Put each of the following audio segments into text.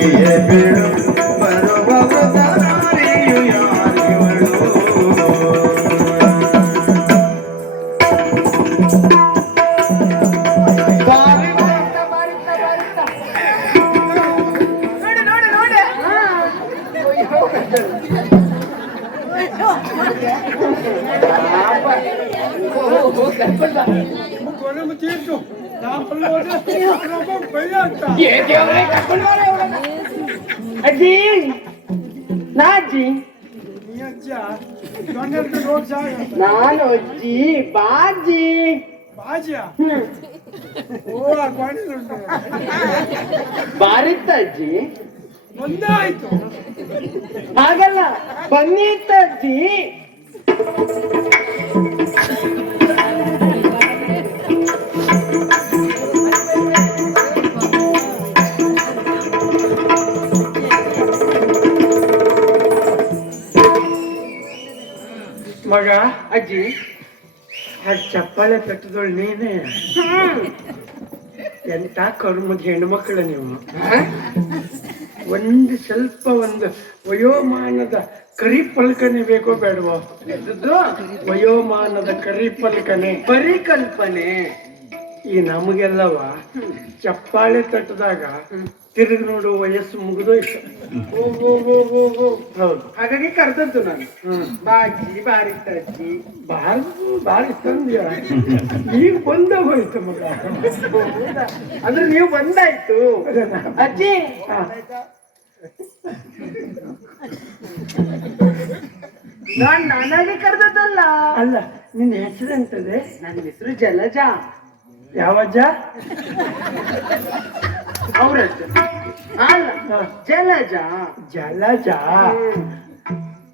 ಹುಡುಗಿಯೇ ಬೇಡು ಬರುವ ವೃತನಾರಿಯು ಯಾರಿವಳು ಅಜ್ಜಿ ನಾ ಅಜ್ಜಿ ನಾನು ಅಜ್ಜಿ ಬಾಜಿ ಬಾರಿತ್ತ ಅಜ್ಜಿ ಒಂದಾಯ್ತು ಹಾಗಲ್ಲ ಬನ್ನಿತ್ತ ಅಜ್ಜಿ ಮಗ ಅಜ್ಜಿ ಆ ಚಪ್ಪಾಳೆ ತಟ್ಟದೊಳು ನೀನೇ ಎಂತ ಕರ್ಮದ ಹೆಣ್ಮಕ್ಳು ನೀವು ಸ್ವಲ್ಪ ಒಂದು ವಯೋಮಾನದ ಕರಿಪಲ್ಕನೆ ಬೇಕೋ ಬೇಡವೋ ವಯೋಮಾನದ ಕರಿಪಲ್ಕನೆ ಪರಿಕಲ್ಪನೆ ಈ ನಮಗೆಲ್ಲವ ಚಪ್ಪಾಳೆ ತಟ್ಟದಾಗ ತಿರುಗಿ ನೋಡು ವಯಸ್ಸು ಮುಗಿದೋಯ್ತು ಹೌದು ಹಾಗಾಗಿ ಕರೆದದ್ದು ನಾನು ಬಾಜಿ ಬಾರಿತ್ತ ಅಜ್ಜಿ ಬಾರಿ ತಂದ್ಯ ಈಗ ಬಂದ ಹೋಯ್ತು ಮಗ ಅಂದ್ರೆ ನೀವು ಬಂದಾಯ್ತು ಅಜ್ಜಿ ನಾನ್ ನಾನಾಗಿ ಕರೆದದ್ದಲ್ಲ ಅಲ್ಲ ನಿನ್ನ ಹೆಸರೆಂತದೆ ನನ್ನ ಹೆಸರು ಜಲಜ ಯಾವಜ್ಜ ಅವ್ರಜ್ಜ ಅಲ್ಲ ಜಲಜ ಜಲಜ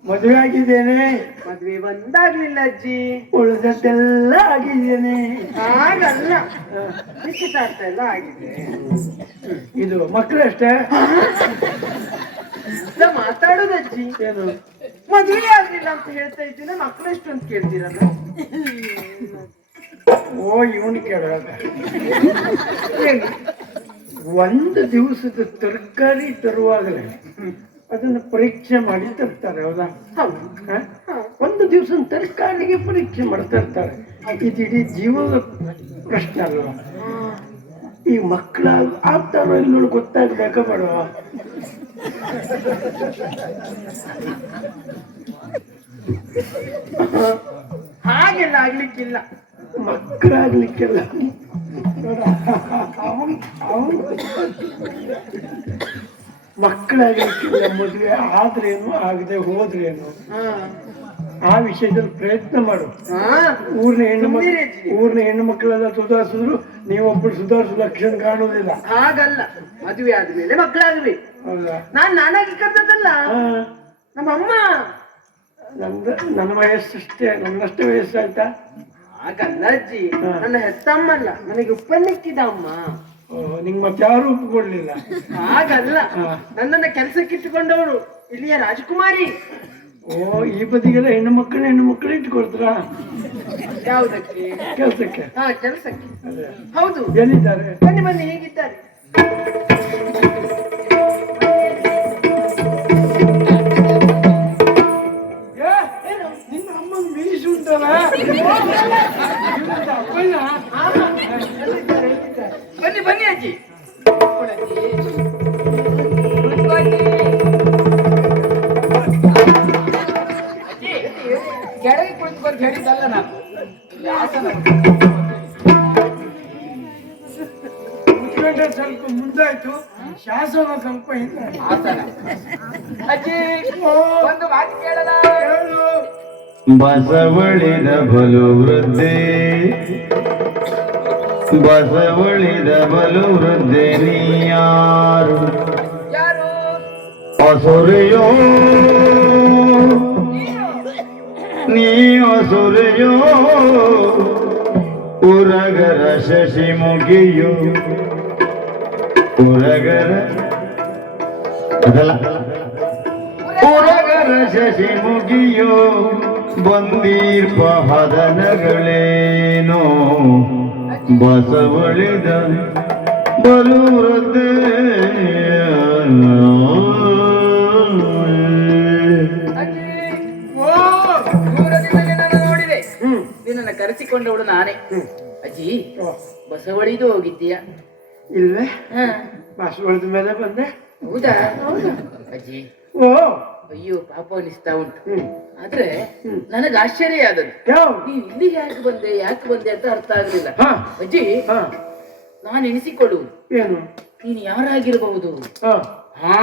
ಮದುವೆ ಆಗಿದ್ದೇನೆ ಮದ್ವೆ ಒಂದಾಗ್ಲಿಲ್ಲ ಅಜ್ಜಿ ಉಳಿದದ್ದೆಲ್ಲ ಆಗಿದ್ದೇನೆ ಹಾಗಲ್ಲ ನಿಶ್ಚಿತಾರ್ಥ ಎಲ್ಲ ಆಗಿದೆ ಇದು ಮಕ್ಕಳಷ್ಟೇ ಮಾತಾಡೋದು ಅಜ್ಜಿ ಏನು ಮದುವೆ ಆಗ್ಲಿಲ್ಲ ಅಂತ ಹೇಳ್ತಾ ಇದ್ದೀನಿ ಮಕ್ಕಳು ಎಷ್ಟು ಅಂತ ಕೇಳ್ತೀರಲ್ಲ ಓ ಇವನು ಕೇಳ ಒಂದು ದಿವಸದ ತರಕಾರಿ ತರುವಾಗಲೇ ಅದನ್ನು ಪರೀಕ್ಷೆ ಮಾಡಿ ತರ್ತಾರೆ ಹೌದಾ ಒಂದು ದಿವಸ ತರಕಾರಿಗೆ ಪರೀಕ್ಷೆ ಮಾಡ್ತಾ ಇರ್ತಾರೆ ಇಡೀ ಜೀವದ ಪ್ರಶ್ನೆ ಅಲ್ವಾ ಈ ಮಕ್ಕಳ ಆಗ್ತಾರೋ ಇಲ್ಲೋ ಗೊತ್ತಾಗ್ಬೇಕ ಬೇಡವಾ ಹಾಗೆಲ್ಲ ಆಗ್ಲಿಕ್ಕಿಲ್ಲ ಮಕ್ಕಳಾಗ್ಲಿಕ್ಕೆಲ್ಲ ಮಕ್ಕಳಾಗ್ಲಿಕ್ಕಿಲ್ಲ ಮದುವೆ ಆದ್ರೇನು ಆಗದೆ ಹೋದ್ರೇನು ಆ ವಿಷಯದಲ್ಲಿ ಪ್ರಯತ್ನ ಮಾಡು ಊರಿನ ಹೆಣ್ಣು ಮಕ್ಕಳೆಲ್ಲ ಸುಧಾರಿಸಿದ್ರು ನೀವೊಬ್ಬರು ಸುಧಾರಿಸೋ ಲಕ್ಷಣ ಕಾಣುವುದಿಲ್ಲ ಹಾಗಲ್ಲ ಮದುವೆ ಆದ್ಮೇಲೆ ಮಕ್ಕಳಾಗ್ಬೇಕು ಹೌದಾ ನಾನಾಗಿ ಕರ್ದದ್ದಲ್ಲ ನಮ್ಮಮ್ಮ ನನ್ನ ವಯಸ್ಸಷ್ಟೇ ನನ್ನಷ್ಟೇ ವಯಸ್ಸಾಯ್ತಾ ಹಾಗಲ್ಲ ಅಜ್ಜಿ ನನ್ನ ಹೆತ್ತಮ್ಮಲ್ಲ ನನಗೆ ಉಪ್ಪನ್ನಿಕ್ಕಿದ ಅಮ್ಮ ನಿಂಗೆ ಮತ್ತೆ ಯಾರು ಒಪ್ಪಿಕೊಳ್ಳಿಲ್ಲ ಹಾಗಲ್ಲ ನನ್ನನ್ನ ಕೆಲ್ಸಕ್ಕಿಟ್ಟುಕೊಂಡವಳು ಇಲ್ಲಿಯ ರಾಜಕುಮಾರಿ ಓ ಈ ಬದಿಗೆಲ್ಲ ಹೆಣ್ಣು ಮಕ್ಕಳು ಇಟ್ಕೊಳ್ತಾರ ಯಾವುದಕ್ಕೆ ಕೆಲ್ಸಕ್ಕೆ ಕೆಲ್ಸಕ್ಕೆ ಹೌದು ಎಲ್ಲಿದ್ದಾರೆ ಬನ್ನಿ ಹೇಗಿದ್ದಾರೆ ನಿನ್ನ ಅಮ್ಮನ ಮೀಸು ಉಂಟಲ್ಲ ಬನ್ನಿ ಅಜ್ಜಿ ಕೆಳಗೆ ಕುಳಿತುಕೊಂಡು ಹೇಳಿದ್ದಲ್ಲ ನಾನು ಸ್ವಲ್ಪ ಮುಂದಾಯ್ತು ಶಾಸನ ಸ್ವಲ್ಪ ಹಿಂದೆ ಅಜ್ಜಿ ಒಂದು ಮಾತು ಕೇಳಲ್ಲ ಬಸವಳಿದ ಬಲು ವೃದ್ಧೆ ಬಸವಳಿದ ಬಲು ವೃದ್ಧೆ ನೀಯಾರು ಅಸುರೆಯೋ ನೀ ಅಸುರೆಯೋ ಉರಗರ ಶಶಿ ಮುಗಿಯೋ ಉರಗರ ಅದಲ್ಲ ಉರಗರ ಶಶಿ ಮುಗಿಯೋ ಬಂದೀರ್ಪ ಹದನಗಳೇನೋ ಬಸವಳಿದ ಬಲು ವೃದ್ಧೆ ಬಸವಳಿದು ಹೋಗಿದ್ದೀಯಾ? ಇಲ್ವೇ ಹಾ. ಬಸವಳದ ಮೇಲೆ ಬಂದೆ. ಹೌದಾ? ಅಜ್ಜಿ, ಓ ಅಯ್ಯೋ ಪಾಪ ಅನಿಸ್ತಾ ಉಂಟು. ಹ್ಮ್ ಆದ್ರೆ ನನಗೆ ಆಶ್ಚರ್ಯ ಆದದ್ದು, ಯಾವ ನೀನ್ ಇಲ್ಲಿ ಯಾಕೆ ಬಂದೆ ಅಂತ ಅರ್ಥ ಆಗ್ಲಿಲ್ಲ. ಹಾ ಅಜ್ಜಿ, ಹಾ ನಾನು ಎಣಿಸಿಕೊಳ್ಳುವುದು ಏನು ನೀನು ಯಾರಾಗಿರಬಹುದು. ಹಾ ಹಾ,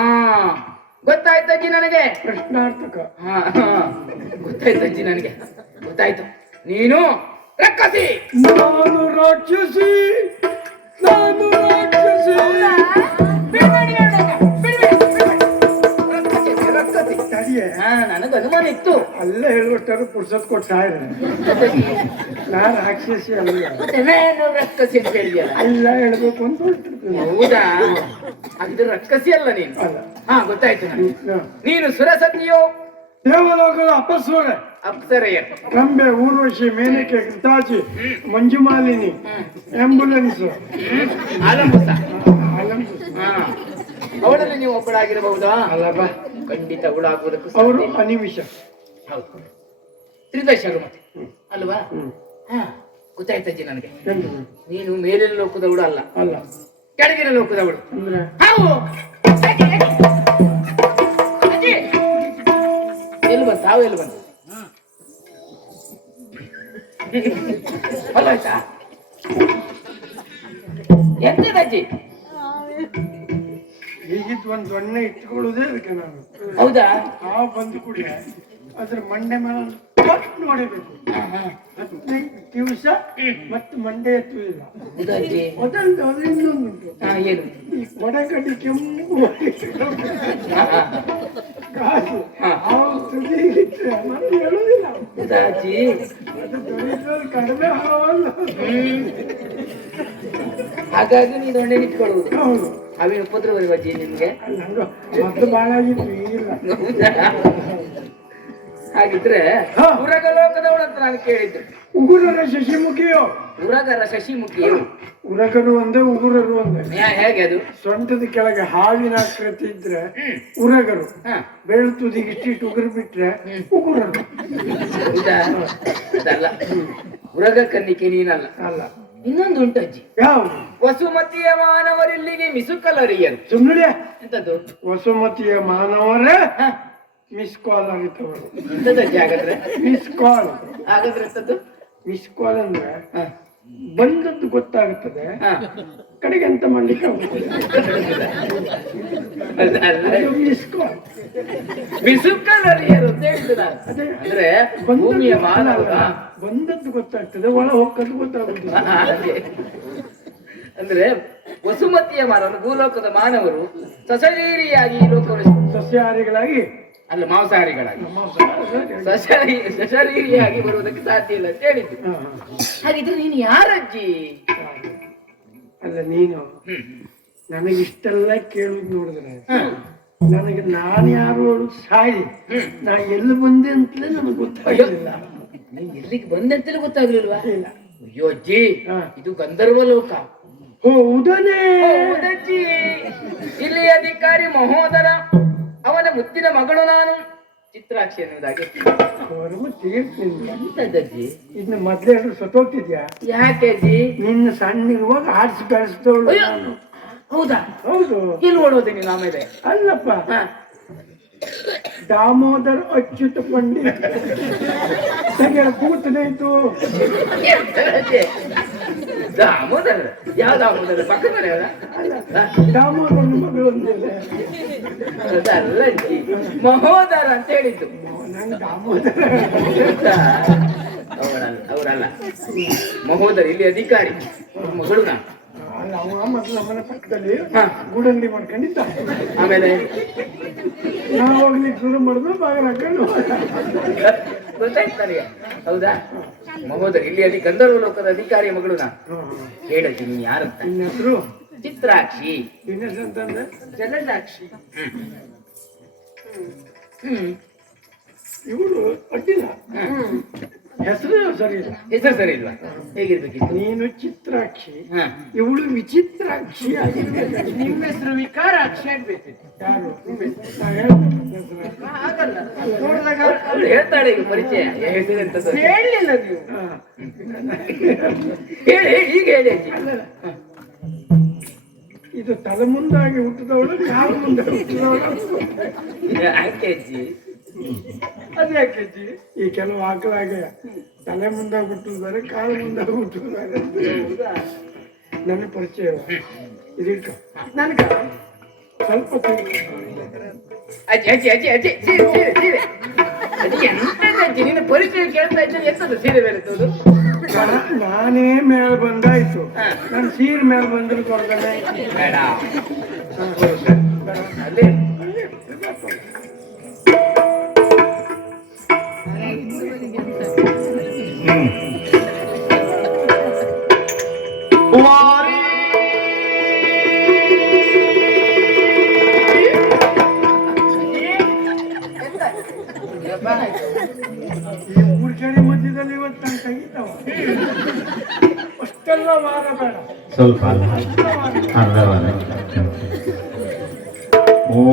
ಗೊತ್ತಾಯ್ತು ಅಜ್ಜಿ ನನಗೆ. ಪ್ರಶ್ನಾರ್ಥಕ. ಹಾ ಹಾ, ಗೊತ್ತಾಯ್ತು ಅಜ್ಜಿ ನನಗೆ, ಗೊತ್ತಾಯ್ತು. ನೀನು ರಕ್ಕಸಿ. ನಾನು ರಾಕ್ಷಸಿ, ನಾನು ರಾಕ್ಷಸಿ. ರಕ್ಕಸಿ. ತಡಿಯೇ, ಹಾ, ನನಗೆ ಅನುಮಾನ ಇತ್ತು. ಅಲ್ಲೇ ಹೇಳ್ಬಿಟ್ಟಾರು ಪುರ್ಸತ್ ಕೊಟ್ಟು ಸಾಯ್ರೆ. ನಾ ರಾಕ್ಷಸಿ ಅಲ್ಲ, ಮತ್ತೆ ನಾನು ರಕ್ಕಸಿ ಅಂತ ಹೇಳಿದ್ಯಲ್ಲ. ಅಲ್ಲ ಹೇಳ್ಬೇಕು ಅಂತ ಹೊರಟಿರ್ತೀನಿ. ಹೌದಾ? ಹಾಗಿದ್ರೆ ರಕ್ಕಸಿ ಅಲ್ಲ ನೀನು. ಅಲ್ಲ. ಹಾ, ಗೊತ್ತಾಯ್ತು ನನಗೆ. ಹಾ. ನೀನು ಸುರಸತಿಯೋ ದೇವಲೋಕದ ಅಪಸ್ವರ, ಅಪ್ಸರೆಯ? ರಂಬೆ, ಊರ್ವಶಿ, ಮೇನಕೆ, ಕೃತಾಚಿ, ಮಂಜುಮಾಲಿನಿ, ಆಂಬುಲೆನ್ಸ್, ಆಲಂಬುಸ. ಆಲಂಬುಸ. ಹಾ, ಅವಳಲ್ಲಿ ನೀವು ಒಬ್ಬಳಾಗಿರಬಹುದಾ? ಅಲ್ಲ ಬಾ, ಖಂಡಿತ ಅವಳಾಗುವುದಕ್ಕೂ ಅವರು ಸಾಧ್ಯ ಇಲ್ಲ. ಅನಿಮಿಷ. ಹೌದು, ತ್ರಿದಶರು ಮತ್ತೆ ಅಲ್ವಾ? ಹ್ಮ್. ಹಾ, ಗೊತ್ತಾಯ್ತಜ್ಜಿ ನನಗೆ. ಏನು? ನೀನು ಮೇಲಿನ ಲೋಕದವಳು ಅಲ್ಲ, ಅಲ್ಲ ಕೆಳಗಿನ ಲೋಕದವಳು. ಅಂದ್ರೆ ಹಾವು. ಅಜ್ಜಿ, ಎಲ್ಲಿ ಬಂತು ಹಾವು? ಎಲ್ಲಿ ಬಂತು? ಅಲ್ಲಾಯ್ತಾ? ಎಂತದಜ್ಜಿ? ಹೀಗಿದ್ದು ಒಂದು ದೊಣ್ಣೆ ಇಟ್ಕೊಳ್ಳುವುದೇ ಅದಕ್ಕೆ ನಾನು. ಹೌದಾ? ಹಾವು ಬಂದು ಕುಡಿಯ ಅದ್ರ ಮಂಡೆ ಮೇಲೆ ನೋಡಿಬೇಕು. 15 ದಿವಸ ಮತ್ತೆ ಮಂಡೆ ಎತ್ತುವುದಿಲ್ಲ. ಹೌದಾ ಅಜ್ಜಿ? ಅದೊಂದು ಅದು ಇನ್ನೊಂದುಂಟು. ಹಾ, ಏನು? ಈ ಕೊಡಗಡ್ಡಿ ಕೆಂಪು ಹಾ, ಹಾ. ಕಾಸು ಹಾ. ಹಾವು ತುದಿಗಿಟ್ರೆ ಮತ್ತೆ ಹೇಳುವುದಿಲ್ಲ. ಹೌದಾ ಅಜ್ಜಿ? ಅದು ದೊಡ್ಡದು ಕಡಿಮೆ ಹಾವಲ್ಲ. ಹಾಗಾಗಿ ನೀನು ದೊಣ್ಣೆ ಇಟ್ಕೊಳ್ಳುವುದು. ಹೌದು. ಅವಿನ ಉಪದ್ರವ ಅಜ್ಜಿ ನಿಮ್ಗೆ? ಅಲ್ಲ, ಹಂಗ ಮೊದಲು ಬಾಳ ಆಗಿತ್ತು, ಈಗಿಲ್ಲ. ಹಾಗಿದ್ರೆ ಹಾ. ಉರಗ ಲೋಕದವಳು ಅಂತ ನಾನು ಕೇಳಿದ್ದು. ಉಗುರರ ಶಶಿಮುಖಿಯೋ? ಉರಗರ ಶಶಿಮುಖಿಯು? ಉರಗರು ಒಂದೇ, ಉಗುರರು ಒಂದೇ. ಹೇಗೆ ಅದು? ಸೊಂಟದ ಕೆಳಗೆ ಹಾವಿನ ಆಕೃತಿ ಇದ್ರೆ ಉರಗರು, ಹಾ. ಬೆಳ್ಳು ತುದಿಗೆ ಇಷ್ಟಿಟ್ಟು ಉಗುರು ಬಿಟ್ರೆ ಉಗುರರು. ಹೌದಾ? ಅದಲ್ಲ, ಉರಗ ಕನ್ನಿಕೆ ನೀನಲ್ಲ. ಅಲ್ಲ. ಇನ್ನೊಂದು ಉಂಟು ಅಜ್ಜಿ. ಯಾವುದು? ವಸುಮತಿಯ ಮಾನವರಿಲ್ಲಿಗೆ ಮಿಸುಕಲರಿಯರು. ಸುಮ್ಮನೆ ಎಂತದ್ದು? ವಸುಮತಿಯ ಮಾನವರೇ ಹಾ. Miss call ಆಗಿತ್ತವರು. ಎಂತದ್ದು ಅಜ್ಜಿ ಹಾಗಾದ್ರೆ? Miss call. ಹಾಗಾದ್ರೆ ಎಂತದ್ದು? ಮಿಸ್ ಕಾಲ್ ಅಂದ್ರೆ ಹಾ. ಬಂದದ್ದು ಗೊತ್ತಾಗುತ್ತದೆ, ಹಾ. ಕಡೆಗೆ ಎಂತ ಮಾಡ್ಲಿಕ್ಕೆ ಆಗುತ್ತದೆ. ಅದು ಮಿಸ್ ಕಾಲ್. ಮಿಸುಕಲರಿಯರು ಅಂತ ಹೇಳಿದ್ದು ನಾನು. ಅದೇ ಅಂದ್ರೆ ಭೂಮಿಯ ಮಾನವ. ಬಂದದ್ದು ಗೊತ್ತಾಗ್ತದೆ, ಒಳ ಹೋಗದ್ದು ಗೊತ್ತಾಗುದಿಲ್ಲ. ಹಾಗೆ. ಅಂದ್ರೆ ವಸುಮತಿಯ ಮಾನವರು, ಭೂಲೋಕದ ಮಾನವರು ಸಶರೀರಿಯಾಗಿ ಈ ಲೋಕವನ್ನು, ಸಸ್ಯಾಹಾರಿಗಳಾಗಿ ಅಲ್ಲ ಮಾಂಸಾಹಾರಿಗಳಾಗಿ, ನಮ್ಮ ಸಶರೀರಿಯಾಗಿ ಬರುವುದಕ್ಕೆ ಸಾಧ್ಯ ಇಲ್ಲ ಅಂತ ಹೇಳಿದ್ದು. ಹಾ, ಹಾ. ಹಾಗಿದ್ರೆ ನೀನು ಯಾರಜ್ಜಿ? ಅಲ್ಲ, ನೀನು ಹ್ಮ್. ನನಗಿಷ್ಟೆಲ್ಲ ಕೇಳುದು ನೋಡಿದ್ರೆ ಹ್ಮ್. ನನಗೆ ನಾನು ಯಾರು ಸಾಯಿ, ನಾ ಎಲ್ಲಿ ಬಂದೆ ಅಂತಲೇ ನನಗೆ ಗೊತ್ತಾಗಲಿಲ್ಲ. ನೀನ್ ಎಲ್ಲಿಗೆ ಬಂದಂತಲೂ ಗೊತ್ತಾಗ್ಲಿಲ್ವಾ? ಇಲ್ಲ. ಅಯ್ಯೋ ಅಜ್ಜಿ, ಹಾ. ಇದು ಗಂಧರ್ವ ಲೋಕ. ಹೌದನೇ? ಹೌದಜ್ಜಿ. ಇಲ್ಲಿ ಅಧಿಕಾರಿ ಮಹೋದರ, ಅವನ ಮುತ್ತಿನ ಮಗಳು ನಾನು, ಚಿತ್ರಾಕ್ಷಿ ಎನ್ನುವುದಾಗಿ. ಅವರನ್ನು ತೀರ್ತೀನಿ. ಎಂತದಜ್ಜಿ? ಇನ್ನು ಮೊದ್ಲೇ ಸತ್ತೋಗ್ತಿದ್ಯಾ? ಯಾಕೆ ಅಜ್ಜಿ? ನಿನ್ನ ಸಣ್ಣಿರುವಾಗ ಆಡಿಸಿ ಬೆಳೆಸಿದವಳು ಅಯ್ಯೋ, ನಾನು. ಹೌದಾ? ಹೌದು. ಎಲ್ಲಿ ಓಡೋದೆ ನೀನು ಆಮೇಲೆ? ಅಲ್ಲಪ್ಪ, ಹಾ. ದಾಮೋದರ್ ಅಚ್ಯುತ ಪಂಡಿತ್ ಕೂತನೇ ಇತ್ತು. ಎಂತದಜ್ಜಿ? ದಾಮೋದರ? ಯಾವ ದಾಮೋದರ? ಪಕ್ಕದಲ್ಲಿ ಅವನ? ದಾಮೋದರನ ಮಗಳು ಅಂತಿದೆ. ಅದಲ್ಲ ಅಜ್ಜಿ, ಮಹೋದರ ಅಂತ ಹೇಳಿದ್ದು. ನಂಗೆ ದಾಮೋದರ ಅವರಲ್ಲ, ಮಹೋದರ ಇಲ್ಲಿ ಅಧಿಕಾರಿ, ಮಗಳು ನಾನು. ಅಲ್ಲ, ಅವ ಮೊದಲು ನಮ್ಮನೆ ಪಕ್ಕದಲ್ಲಿ ಹಾ. ಗೂಡಂಗಡಿ ಮಾಡ್ಕೊಂಡಿದ್ದ. ಆಮೇಲೆ ನಾವು ಹೋಗ್ಲಿಕ್ಕೆ ಶುರು ಮಾಡಿದ್ರು ಬಾಗಿಲು ಹಾಕೊಂಡು ಗೊತ್ತಾಯ್ತು ನನಗೆ. ಹೌದಾ? ಮಹೋದರ ಇಲ್ಲಿ ಗಂಧರ್ವ ಲೋಕದ ಅಧಿಕಾರಿಯ ಮಗಳು ನಾನು. ಹೇಳಜ್ಜಿ ನೀನು ಯಾರಂತ? ನಿನ್ನ ಹೆಸರು ಚಿತ್ರಾಕ್ಷಿ. ನಿನ್ನ ಹೆಸರು ಅಂತಂದ್ರೆ ಜಲಜಾಕ್ಷಿ. ಹ್ಮ್. ಇವಳು ಅಡ್ಡಿಲ್ಲ. ಹೆಸರು ಸರಿ ಇಲ್ಲ. ಹೆಸರು ಸರಿ ಇಲ್ವಾ? ಹೇಗಿರ್ಬೇಕಿತ್ತು? ನೀನು ಚಿತ್ರಾಕ್ಷಿ, ಹಾ. ಇವಳು ವಿಚಿತ್ರಾಕ್ಷಿ ಆಗಿರ್ಬೇಕು. ನಿಮ್ಮ ಹೆಸರು ವಿಕಾರಾಕ್ಷಿ ಆಗ್ಬೇಕಿತ್ತು. ಯಾರು? ನಾ ಹೇಳ್ತೀನಿ ಹೆಸರು. ಆಗಲ್ಲ. ನೋಡಿದಾಗ ಅವಳು ಹೇಳ್ತಾಳೆ ಈಗ ಪರಿಚಯ ಹೆಸರು ಎಂತ ಅಂತ. ಹೇಳಲಿಲ್ಲ ನೀವು. ಹಾ. ಹೇಳಿ ಈಗ ಹೇಳಿ ಅಜ್ಜಿ. ಇದು ತಲೆ ಮುಂದಾಗಿ ಹುಟ್ಟಿದವಳು, ಕಾಲು ಮುಂದೆ ಹುಟ್ಟಿದವಳು. ಯಾಕೆ ಅಜ್ಜಿ? ಅದು ಯಾಕೆ ಈ ಕೆಲವು ಆಕಳಾಗ ತಲೆ ಮುಂದಾಗ ಹುಟ್ಟಿದ್ದಾರೆ, ಕಾಲು ಮುಂದಾಗ ಹುಟ್ಟಿದ್ದಾರೆ. ನನ್ನ ಪರಿಚಯ ಇದೀಗ ನನಗ ಸ್ವಲ್ಪ ಅಜ್ಜಿ ಅಜ್ಜಿ ಅಜ್ಜಿ ಅಜ್ಜಿ ಸೀರೆ ಸೀರೆ ಸೀರೆ ಅಜ್ಜಿ ಎಂತದ್ದು ಅಜ್ಜಿ? ನಿನ್ನ ಪರಿಚಯ ಕೇಳ್ತಾ ಇದ್ದ ಎಂತದ್ದು ಸೀರೆ ಬೆರೆತದ್ದು? ನಾನೇ ಮೇಲೆ ಬಂದಾಯ್ತು. ಹಾ. ನಾನು ಸೀರೆ ಮೇಲೆ ಬಂದ್ರೆ ಕೊಡ್ತಾನೆ. ಬೇಡ ಅದೇ ವಾರಿ ಈ ಮೂರು ಕಡೆ ಮಧ್ಯದಲ್ಲಿ ಇವತ್ತು ನಾನು ತೆಗಿತಾವ. ಅಷ್ಟೆಲ್ಲ ವಾರ ಬೇಡ, ಸ್ವಲ್ಪ ಅರ್ಧವಾದ ಓ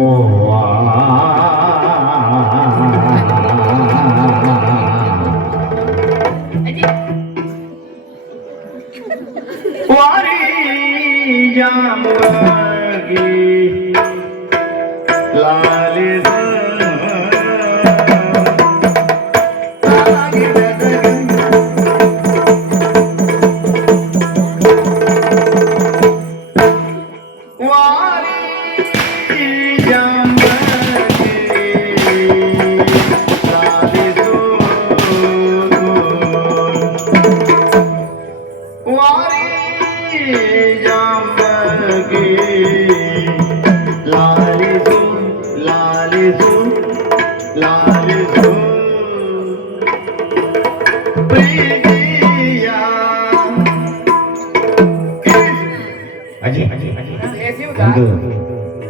ವಾರಿ ಜಾಂಬಗಿ ಲಾಲಿದ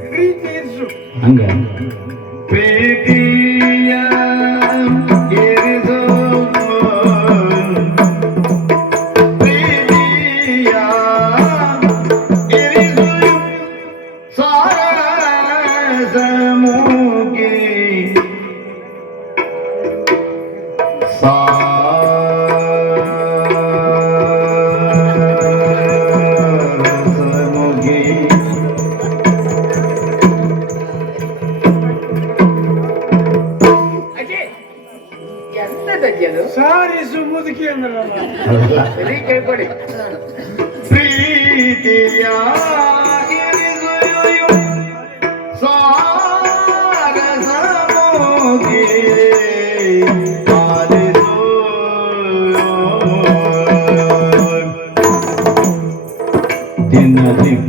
ಪ್ರೀತಿ ಇರ್ಸು. ಹಂಗ ಪ್ರೀತಿಯ ಇರಿಸು, ಪ್ರೀತಿಯ ಇರಿಸು, ಸಾರಸ ಮುಗಿ ಸಾರಿಸು ಮುದುಕಿ ಅಂದ್ರಲ್ಲ. ಸರಿ ಕೇಳ್ಕೊಡಿ. ಪ್ರೀತಿಯ ಇರಿಸು ಸಾರಸ ಮುಗಿ ಪಾಲಿಸು ದಿನ ದಿನ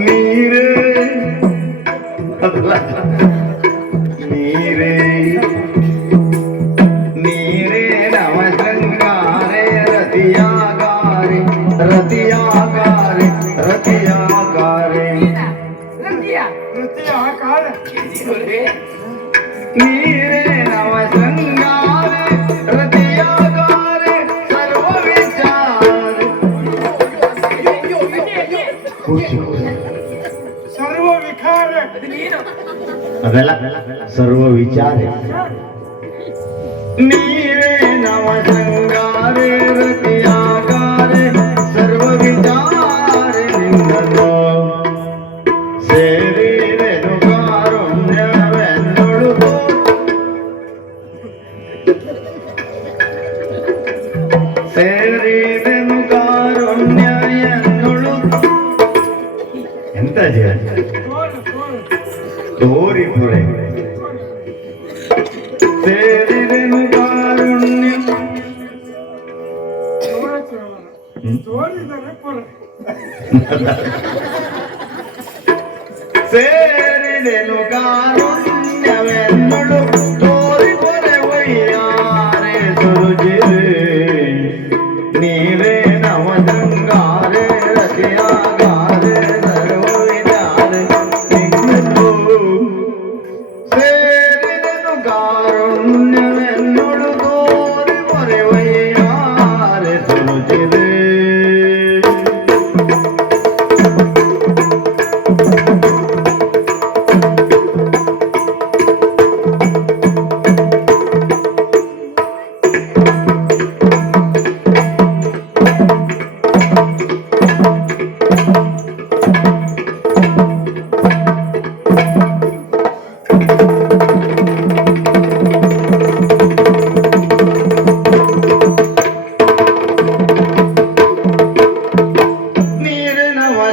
ನೀರೇ ನೀರೇ ನೀರೇ ನವ ಶೃಂಗಾರೆ ರತಿಯಾಗಾರೆ ರತಿಯಾಗಾರೆ ರತಿಯಾಗಾರೆ ವೃತ್ತಿಯ ಆಕಾರ ನೀರೇ ನವ ಶೃಂಗಾರೆ ರತಿಯಾಗಾರೆ ಸರ್ವ ವಿಚಾರ ಸರ್ವ ವಿಕಾರ ಅದೆಲ್ಲ ಸರ್ವ ವಿಚಾರ ನೀವೇ ನವ ಶೃಂಗಾರೆ ರತಿಯಾಗಾರೆ ಸರ್ವ ವಿಚಾರ ನಿನ್ನನು ಸೇರಿರೆನು ಕಾರುಣ್ಯವೆನ್ನೊಳು ಸೇರಿರೆನು ಕಾರುಣ್ಯ ಎನ್ನೊಳು ಎಂತ ಜೀವ ತೋರಿ ಪುರೆ ಸೇರಿದೆನು ಕಾರುಣ್ಯ ತೋರಿದರೆ ಪುರ ಸೇರಿದೆನು ಕಾರುಣ್ಯವೆನ್ನಳು ತೋರಿ ಪುರೆ ಒಯ್ಯಾರೆ ಸುರುಜಿರೆ ನೀವೇ ನವ ಶೃಂಗಾರೆ ರತಿಯಾಗಾರೆ ಸರ್ವ ವಿಚಾರೆ ನಿನ್ನದು ಸೇರಿದೆನು ಕಾರುಣ್ಯವೆನ್ನೊಳು ತೋರಿ ಪೊರೆ ಒಯ್ಯಾರೆ ಸುರುಚಿದೆ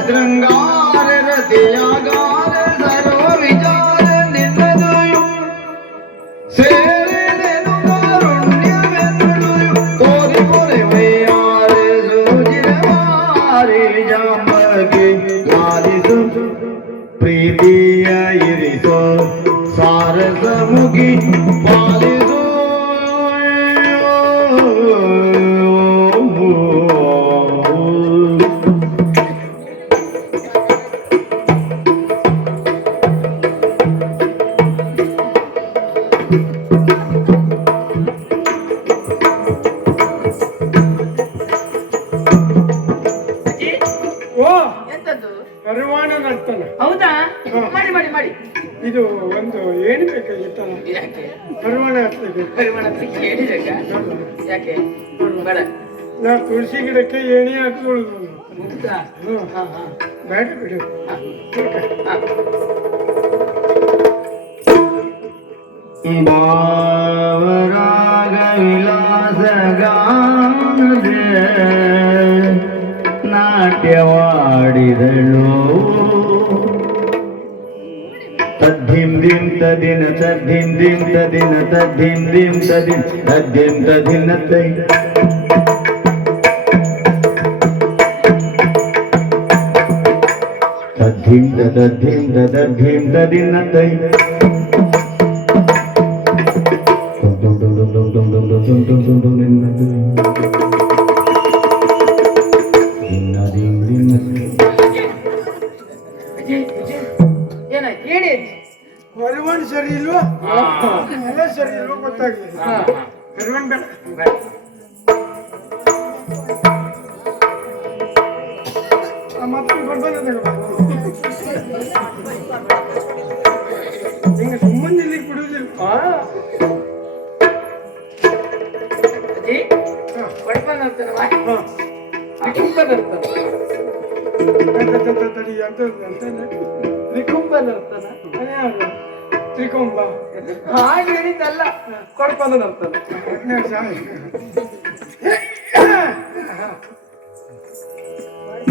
ಶೃಂಗಾರ ರತಿಯಾಗಾರ ಸರ್ವ ವಿಚಾರ ನಿನ್ನದು ಸೇರಿದೆನು ಕಾರುಣ್ಯವೆನ್ನಳು ತೋರಿ ಪೊರೆ ಒಯ್ಯಾರೆ ಸುರುಚಿರೆ ಮಾರಿ ಜಾಂಬಗೆ ಲಾಲಿಸು ಪ್ರೀತಿಯ ಇರಿಸೋ ಸಾರಸ ಮುಗಿ ಪಾಲಿಸು ಓ ಎಂತದ್ದು ಕರುವಾಣ ನರ್ತನ ಹೌದಾ ಮಾಡಿ ಮಾಡಿ ಮಾಡಿ ಇದು ಒಂದು ಏನು ಬೇಕಾಗಿತ್ತಲ್ಲ ಯಾಕೆ ಕರುವಾಣ ಆಗ್ತದೆ ಪರಿಮಾಣ ಹೇಳಿದಾಗ ಯಾಕೆ ಬೇಡ ನಾ ತುಳಸಿ ಗಿಡಕ್ಕೆ ಏಣಿ ಹಾಕೊಳ್ಳೋದು ಹೌದಾ ಹಾ ಹಾ ಬೇಡ ಬಿಡು ಹಾ ಭಾವರಾಗ ವಿಲಾಸ ಗಾನದೆ ನಾಟ್ಯವಾಡಿದಳು ತದ್ಧಿಂ ದಿಂ ತದಿನ ತದ್ಧಿಂ ದಿಂ ತದಿನ ತದ್ಧಿಂ ದಿಂ ತದಿನ ತದ್ಧಿಂ ತದಿನ ತೈ ತದ್ಧಿಂ ತದ್ಧಿಂ ತದ್ಧಿಂ ತದಿನ ತೈ ಏನಾಯ್ತು ಹೇಳಿ ಕರುವಾಣ ಸರಿ ಇಲ್ವಾ ಎಲ್ಲ ಸರಿ ಇಲ್ವಾ ಗೊತ್ತಾಗ್ಲಿಲ್ಲ ಕರುವಾಣ ಬೇಡ ಮತ್ತೆ ಬರ್ಬಂದ ನಿಂಗೆ ಸುಮ್ಮನೆ ಇಲ್ಲಿ ಕೊಡುವುದಿಲ್ಲ ಅಜ್ಜಿ ಬಡಪನ ಅಂತಾನೆ ನಿಕುಂಬನ ಅಂತಾನೆ ತಡಿ ಅಂತಾನೆ ನಿಕುಂಬನ ಅಂತಾನೆ ತ್ರಿಕೊಂಬ ಹಾಗೆ ಹೇಳಿದ್ದಲ್ಲ ಕೊಡಪನ ಅಂತಾನೆ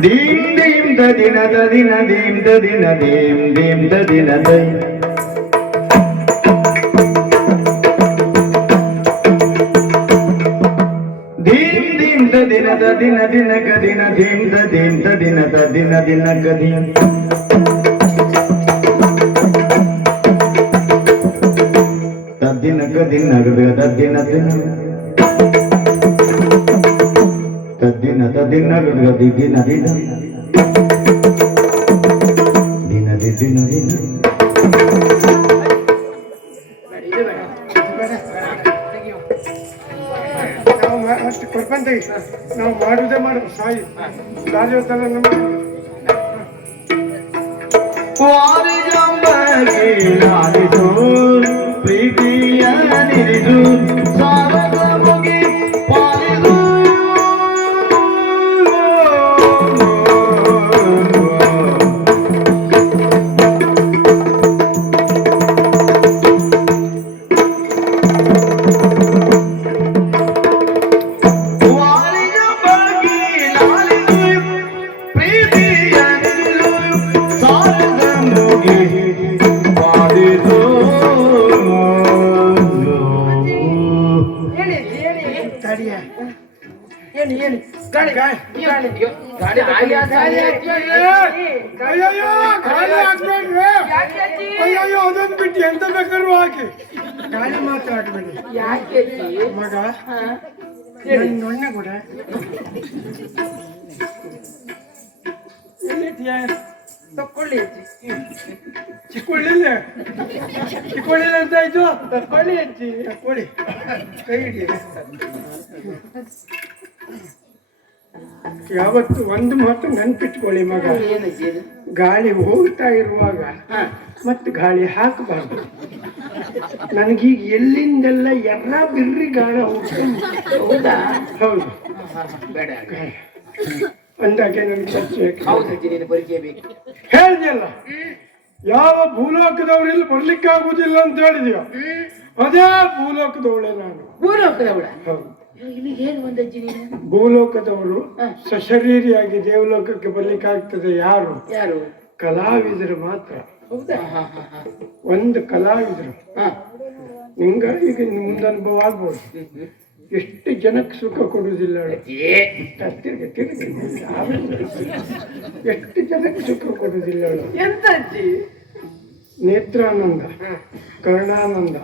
ದೀಂ ದೀಂ ದದಿನ ದದಿನ ದೀಂ ದದಿನ ದೀಂ ದೀಂ ದದಿನ ದೈ ದೀಂ ದೀಂ ದದಿನ ದದಿನ ದಿನ ದಿನ ಕದಿನ ಧೀಂ ತದೀಂ ತದಿನ ತದಿನ ದಿನ ಕದೀಂ ತದ್ದಿನ ಕದಿನ ತದ್ದಿನ ದಿನ ತದ್ದಿನ ತದಿನ ದಿನ ದಿನ ದಿನ ದಿನ ದಿನ ನಾವು ಅಷ್ಟು ಕೊಡ್ಕೊಂತೀವಿ. ನಾವು ಮಾಡುವುದೇ ಮಾಡೋದು ಸಾಯಿ ದಾರಿ ಹೊತ್ತಲ್ಲ ನಮಗೆ. ವಾರಿಜಂಬಗಿಲಾಲಿದು ಪ್ರೀತಿಯ ನಿರಿದು ಸಾರದ ಮುಗಿ ಪಾಲಿದು ತಡಿಯ ಹೇಳಿ ಹೇಳಿ ಗಾಳಿ ಗಾಳಿ ಗಾಳಿ ಗಾಡಿ ಆಯಾಸ ಅಯ್ಯಯ್ಯೋ ಗಾಳಿ ಹಾಕ್ಬೇಡ್ರಿ. ಅಯ್ಯಯ್ಯೋ ಅದನ್ನ ಬಿಟ್ಟು ಎಂತ ಬೇಕಾದ್ರೂ ಹಾಕಿ ಗಾಳಿ ಮಾತ್ರ ಹಾಕ್ಬೇಡಿ ಯಾಕೆ ಮಗ. ನನ್ನ ನೊಣ್ಣೆ ಕೂಡ ಎಲ್ಲಿದ್ಯಾ? ತಕೊಳ್ಳಿ ಚಿಕ್ಕೊಳ್ಳಿಲ್ಲ ಚಿಕ್ಕೊಳ್ಳಿಲ್ಲ ಅಂತ ಆಯ್ತು. ತಕೊಳ್ಳಿ ಅಜ್ಜಿ ತಕೊಳ್ಳಿ ಕೈ ಹಿಡಿ. ಯಾವತ್ತು ಒಂದು ಮಾತು ನೆನ್ಪಿಟ್ಕೊಳ್ಳಿ ಮಗ, ಗಾಳಿ ಹೋಗ್ತಾ ಇರುವಾಗ ಮತ್ತೆ ಗಾಳಿ ಹಾಕಬಾರ್ದು. ನನಗೀಗ ಎಲ್ಲಿಂದೆಲ್ಲ ಎರ್ರ ಬಿರ್ರಿ ಗಾಳಿ ಹೌದಾ? ಹೌದು ಬೇಡ ಅಂದಾಗೆ ನನಗೆ ಪರಿಚಯ ಹೌದಜ್ಜಿ, ನೀನು ಪರಿಚಯ ಬೇಕು. ಹೇಳಿದ್ಯಲ್ಲ, ಯಾವ ಭೂಲೋಕದವರಿಲ್ಲಿ ಬರ್ಲಿಕ್ಕಾಗುದಿಲ್ಲ ಅಂತ ಹೇಳಿದ್ಯೋ ಅದೇ ಭೂಲೋಕದವಳೆ ನಾನು. ಭೂಲೋಕದವಳ? ಹೌದು. ಇಲ್ಲಿ ಹೇಗೆ ಬಂದಜ್ಜಿ ನೀನು? ಭೂಲೋಕದವರು ಸಶರೀರಿಯಾಗಿ ದೇವಲೋಕಕ್ಕೆ ಬರ್ಲಿಕ್ಕಾಗ್ತದೆ ಯಾರು? ಯಾರು? ಕಲಾವಿದರು ಮಾತ್ರ. ಹೌದಾ? ಒಂದು ಕಲಾವಿದರು. ನಿಂಗ ಈಗ ಮುಂದೆ ಅನುಭವ ಆಗ್ಬೋದು. ಎಷ್ಟು ಜನಕ್ಕೆ ಸುಖ ಕೊಡುವುದಿಲ್ಲ ಅವಳು. ತಿರ್ಗಿ ತಿರ್ಗಿ ಎಷ್ಟು ಜನಕ್ಕೆ ಸುಖ ಕೊಡುವುದಿಲ್ಲ ಅವಳು. ಎಂತ ಅಜ್ಜಿ? ನೇತ್ರಾನಂದ, ಕರ್ಣಾನಂದ,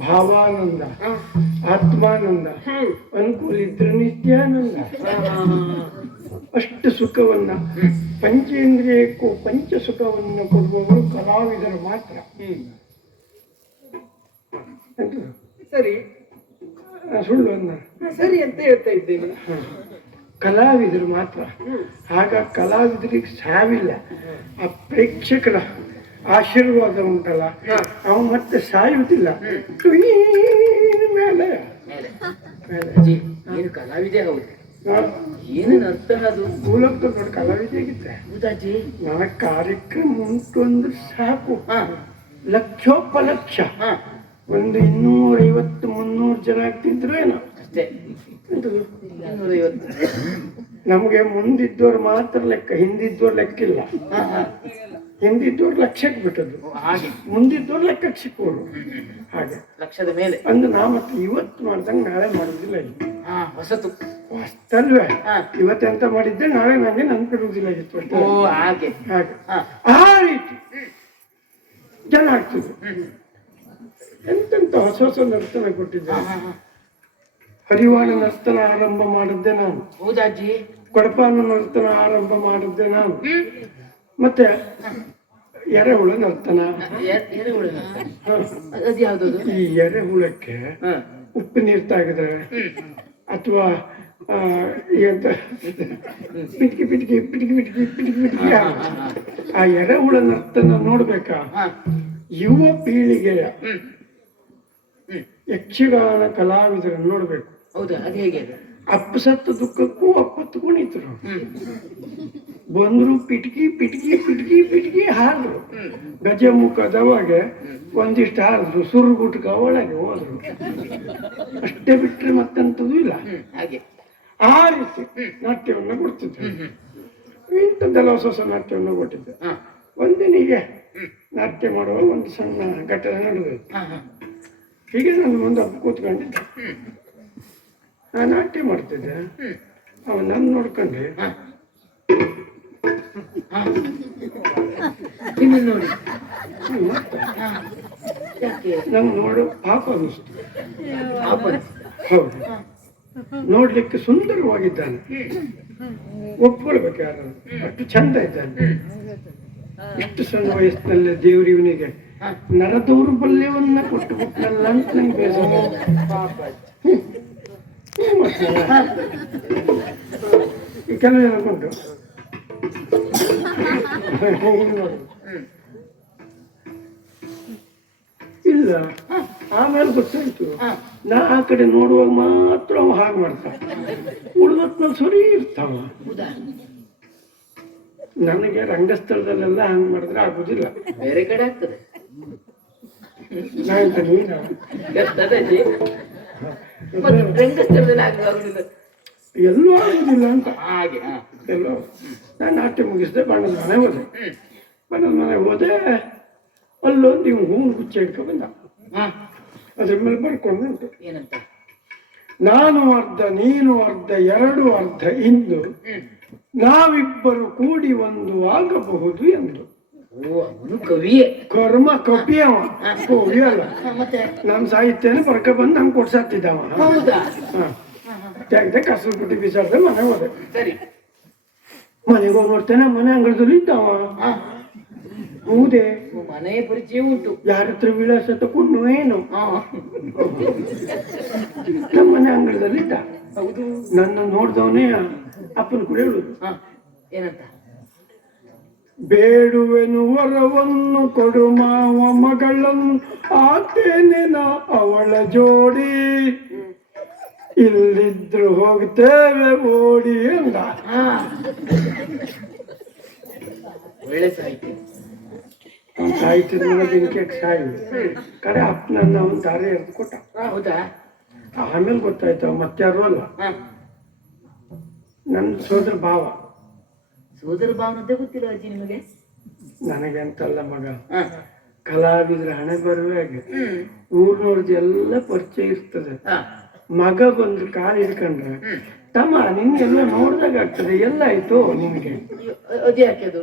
ಭಾವಾನಂದ, ಆತ್ಮಾನಂದ, ಅನುಕೂಲ ಇದ್ರೆ ನಿತ್ಯಾನಂದ. ಅಷ್ಟು ಸುಖವನ್ನ ಪಂಚೇಂದ್ರಿಯಕ್ಕೂ ಪಂಚ ಸುಖವನ್ನು ಕೊಡುವವರು ಕಲಾವಿದರು ಮಾತ್ರ. ಸರಿ ಸುಳ್ಳು ಅನ್ನ ಸರಿ ಅಂತ ಹೇಳ್ತಾ ಇದ್ದೇನೆ. ಕಲಾವಿದರು ಮಾತ್ರ. ಆಗ ಕಲಾವಿದರಿಗೆ ಸಾವಿಲ್ಲ. ಆ ಪ್ರೇಕ್ಷಕರ ಆಶೀರ್ವಾದ ಉಂಟಲ್ಲ, ಅವ ಮತ್ತೆ ಸಾಯುವುದಿಲ್ಲ. ಮೇಲೆ ಅಜ್ಜಿ, ನೀನು ಕಲಾವಿದೆ ಹೌದು. ಏನು ನರ್ತನ ಅದು? ಮೂಲಕ ದೊಡ್ಡ ಕಲಾವಿದೆಗಿದ್ದೆ. ಹೌದಾಜಿ? ನನ್ನ ಕಾರ್ಯಕ್ರಮ ಉಂಟು ಅಂದ್ರೆ ಸಾಕು. ಲಕ್ಷೋಪಲಕ್ಷ ಒಂದು 250-300 ಜನ ಆಗ್ತಿದ್ರು ಏನೋ ಅಷ್ಟೇ. 250. ನಮಗೆ ಮುಂದಿದ್ದವ್ರು ಮಾತ್ರ ಲೆಕ್ಕ, ಹಿಂದಿದ್ದವ್ರು ಲೆಕ್ಕಿಲ್ಲ. ಹಿಂದಿದ್ದವ್ರು ಲಕ್ಷಕ್ಕೆ ಬಿಟ್ಟದ್ದು, ಹಾಗೆ ಮುಂದಿದ್ದವ್ರು ಲೆಕ್ಕಕ್ಕೆ ಸಿಕ್ಕೋರು. ಹಾಗೆ ಲಕ್ಷದ ಮೇಲೆ ಅಂದ್ರೆ ನಾ ಮತ್ತೆ ಇವತ್ತು ಮಾಡ್ದಂಗೆ ನಾಳೆ ಮಾಡುದಿಲ್ಲ. ಹೊಸತು ಅಷ್ಟಲ್ವೇ? ಇವತ್ತೆಂತ ಮಾಡಿದ್ದೆ ನಾಳೆ ನನಗೆ ನೆನ್ಪಿಡುವುದಿಲ್ಲ ಇತ್ತು. ಓ ಹಾಗೆ ಹಾಗೆ ಆ ರೀತಿ ಜನ ಆಗ್ತಿದ್ರು. ಎಂತೆಂತ ಹೊಸ ಹೊಸ ನರ್ತನ ಕೊಟ್ಟಿದ್ದೆ. ಹರಿವಾಣ ನರ್ತನ ಆರಂಭ ಮಾಡಿದ್ದೆ ನಾನು. ಹೌದಾಜಿ? ಕೊಡಪಾನ ನರ್ತನ ಆರಂಭ ಮಾಡಿದ್ದೆ ನಾನು. ಮತ್ತೆ ಎರೆಹುಳ ನರ್ತನ. ಅದು ಯಾವ್ದದು? ಈ ಎರೆಹುಳಕ್ಕೆ ಉಪ್ಪು ನೀರು ತಾಗಿದ್ರೆ ಅಥವಾ ಎಂತ ಪಿಟಿಕಿ ಪಿಟಿಕಿ ಪಿಟಿಕಿ ಪಿಟಿಕಿ ಪಿಟಿಕಿ ಪಿಟಿಕಿ ಆ ಎರೆಹುಳ ನರ್ತನ ನೋಡ್ಬೇಕಾ? ಯುವ ಪೀಳಿಗೆಯ ಯಕ್ಷಗಾನ ಕಲಾವಿದರನ್ನು ನೋಡ್ಬೇಕು. ಹೌದಾ? ಅದು ಹೇಗೆ? ಅಪ್ಪಸತ್ತ ದುಃಖಕ್ಕೂ ಅಪ್ಪತ್ತು ಕುಣಿತರು. ಬಂದ್ರು ಪಿಟಿಕಿ ಪಿಟಿಕಿ ಪಿಟಿಕಿ ಪಿಟಿಕಿ ಹಾರಿದ್ರು. ಗಜಮುಖದವಾಗೆ ಒಂದಿಷ್ಟು ಹಾರಿದ್ರು, ಸುರುಗುಟ್ಕ ಒಳಗೆ ಹೋದ್ರು. ಅಷ್ಟೇ ಬಿಟ್ರೆ ಮತ್ತೆಂತದೂ ಇಲ್ಲ. ಹಾಗೆ ಆ ರೀತಿ ನಾಟ್ಯವನ್ನು ಕೊಡ್ತಿದ್ರು. ಇಂಥದ್ದೆಲ್ಲ ಹೊಸ ಹೊಸ ನಾಟ್ಯವನ್ನು ಕೊಟ್ಟಿದ್ದೆ. ಒಂದಿನಿಗೆ ನಾಟ್ಯ ಮಾಡುವ ಒಂದು ಸಣ್ಣ ಘಟನೆ ನಡೆದಿತ್ತು. ಹೀಗೆ ನಾನು ಮುಂದೆ ಕೂತ್ಕೊಂಡಿದ್ದೆ. ನಾನು ನಾಟ್ಯ ಮಾಡ್ತಿದ್ದೆ. ಅವ ನನ್ ನೋಡ್ಕೊಂಡೆ ನಿನ್ನ ನೋಡಿ ನಂಗೆ ನೋಡು ಪಾಪ ಅನ್ನಿಸ್ತು. ಪಾಪ ಹೌದು, ನೋಡ್ಲಿಕ್ಕೆ ಸುಂದರವಾಗಿದ್ದಾನೆ, ಒಪ್ಕೊಳ್ಬೇಕು ಯಾರು, ಅಷ್ಟು ಚಂದ ಇದ್ದಾನೆ. ಇಷ್ಟು ಸಣ್ಣ ವಯಸ್ಸಿನಲ್ಲೇ ದೇವ್ರು ಇವನಿಗೆ ನರ ದೌರ್ಬಲ್ಯವನ್ನ ಕೊಟ್ಟು ಬಿಟ್ಟಲ್ಲ ಅಂತ ನಂಗೆ ಬೇಸರ. ಈ ಕೆಲವು ಜನ ಕೊಂಡು ಇಲ್ಲ, ಆಮೇಲೆ ಗೊತ್ತಾಯ್ತು ನಾ ಆ ಕಡೆ ನೋಡುವಾಗ ಮಾತ್ರ ಅವ ಹಾಗೆ ಮಾಡ್ತಾವ, ಉಳ್ದತ್ನಲ್ಲಿ ಸರಿ ಇರ್ತಾವ. ನನಗೆ ರಂಗಸ್ಥಳದಲ್ಲೆಲ್ಲ ಹಂಗೆ ಮಾಡಿದ್ರೆ ಆಗುದಿಲ್ಲ, ಬೇರೆ ಕಡೆ ಆಗ್ತದೆ. ರಂಗಸ್ಥಳದಲ್ಲಿ ಆಗುದಿಲ್ಲ, ಎಲ್ಲೂ ಆಗುದಿಲ್ಲ ಅಂತ. ಹಾಗೆ ಎಲ್ಲೋ ನಾನು ನಾಟ್ಯ ಮುಗಿಸಿದೆ, ಬಣ್ಣದ ಮನೆ ಹೋದೆ. ಬಣ್ಣದ ಮನೆ ಹೋದೆ, ಅಲ್ಲೊಂದು ಇವ್ ಹೂವಿನ ಗುಚ್ಚ ಹಿಡ್ಕೊ ಬಂದ. ಅದ್ರ ಮೇಲೆ ಬರ್ಕೊಂಡು ಉಂಟು, ಏನಂತ? ನಾನು ಅರ್ಧ ನೀನು ಅರ್ಧ ಎರಡು ಅರ್ಧ ಇಂದು ನಾವಿಬ್ಬರು ಕೂಡಿ ಒಂದು ಆಗಬಹುದು ಎಂದು. ಓ, ಅವನು ಕವಿಯೇ. ಕರ್ಮ ಕಪಿಯವ, ಕವಿ ಅಲ್ಲ. ಮತ್ತೆ ನಮ್ ಸಾಹಿತ್ಯನ ಬರ್ಕ ಬಂದು ನಂಗೆ ಕೊಡ್ಸಾತಿದ್ದವ. ಹೌದಾ? ತೆಗ್ದೆ ಕಸರು ಬಿಟ್ಟು ಬಿಸಾಡ್ದೆ ಮನೆ ಹೋದೆ. ಸರಿ, ಮನೆಗೆ ಹೋಗಿ ನೋಡ್ತೇನೆ ಮನೆ ಅಂಗಳದಲ್ಲಿ ಇದ್ದಾವ. ಹೌದೇ, ಮನೆಯ ಪರಿಚಯ ಉಂಟು. ಯಾರ ಹತ್ರ ವಿಳಾಸ ತಕೊಂಡು ಏನು, ನಮ್ಮ ಮನೆ ಅಂಗಳದಲ್ಲಿ ಇದ್ದ. ಹೌದು, ನನ್ನ ನೋಡ್ದವನೇ ಅಪ್ಪನ ಕೂಡ ಹೇಳುದು, ಏನಂತ? ಬೇಡುವೆನು ವರವನ್ನು ಕೊಡು ಮಾವ ಮಗಳನ್ನು ಆತೇನೆ ನಾ ಅವಳ ಜೋಡಿ, ಇಲ್ಲಿದ್ರು ಹೋಗ್ತೇವೆ ಓಡಿ ಅಂದ. ಒಳ್ಳೆ ಸಾಹಿತ್ಯ. ಸಾಹಿತ್ಯದ ಮೇಲೆ ಬೆಂಕಿ ಸಾಯಿ ಕಡೆ ಅಪ್ಪನನ್ನ ಅವನ ದಾರಿ ಎರೆದು ಕೊಟ್ಟ. ಹೌದಾ? ಆಮೇಲೆ ಗೊತ್ತಾಯ್ತು ಮತ್ತಾರು ಅಲ್ಲ, ನನ್ನ ಸೋದರ ಭಾವ. ಸೋದರ ಭಾವನದ್ದೇ ಗೊತ್ತಿಲ್ಲ ಅಜ್ಜಿ ನಿಮಗೆ? ನನಗೆ ಅಂತಲ್ಲ ಮಗ, ಕಲಾವಿದ್ರ ಹಣೆ ಬರುವಾಗ ಊರ್ನವ್ರದ್ದು ಎಲ್ಲ ಪರಿಚಯ ಇರ್ತದೆ. ಮಗ ಬಂದು ಕಾಲು ಹಿಡ್ಕೊಂಡ್ರೆ ತಮ್ಮ ನಿನ್ಗೆಲ್ಲ ನೋಡ್ದಾಗ ಆಗ್ತದೆ, ಎಲ್ಲ ಆಯ್ತು ನಿನ್ಗೆ. ಅದೇ ಯಾಕೆ ಅದು?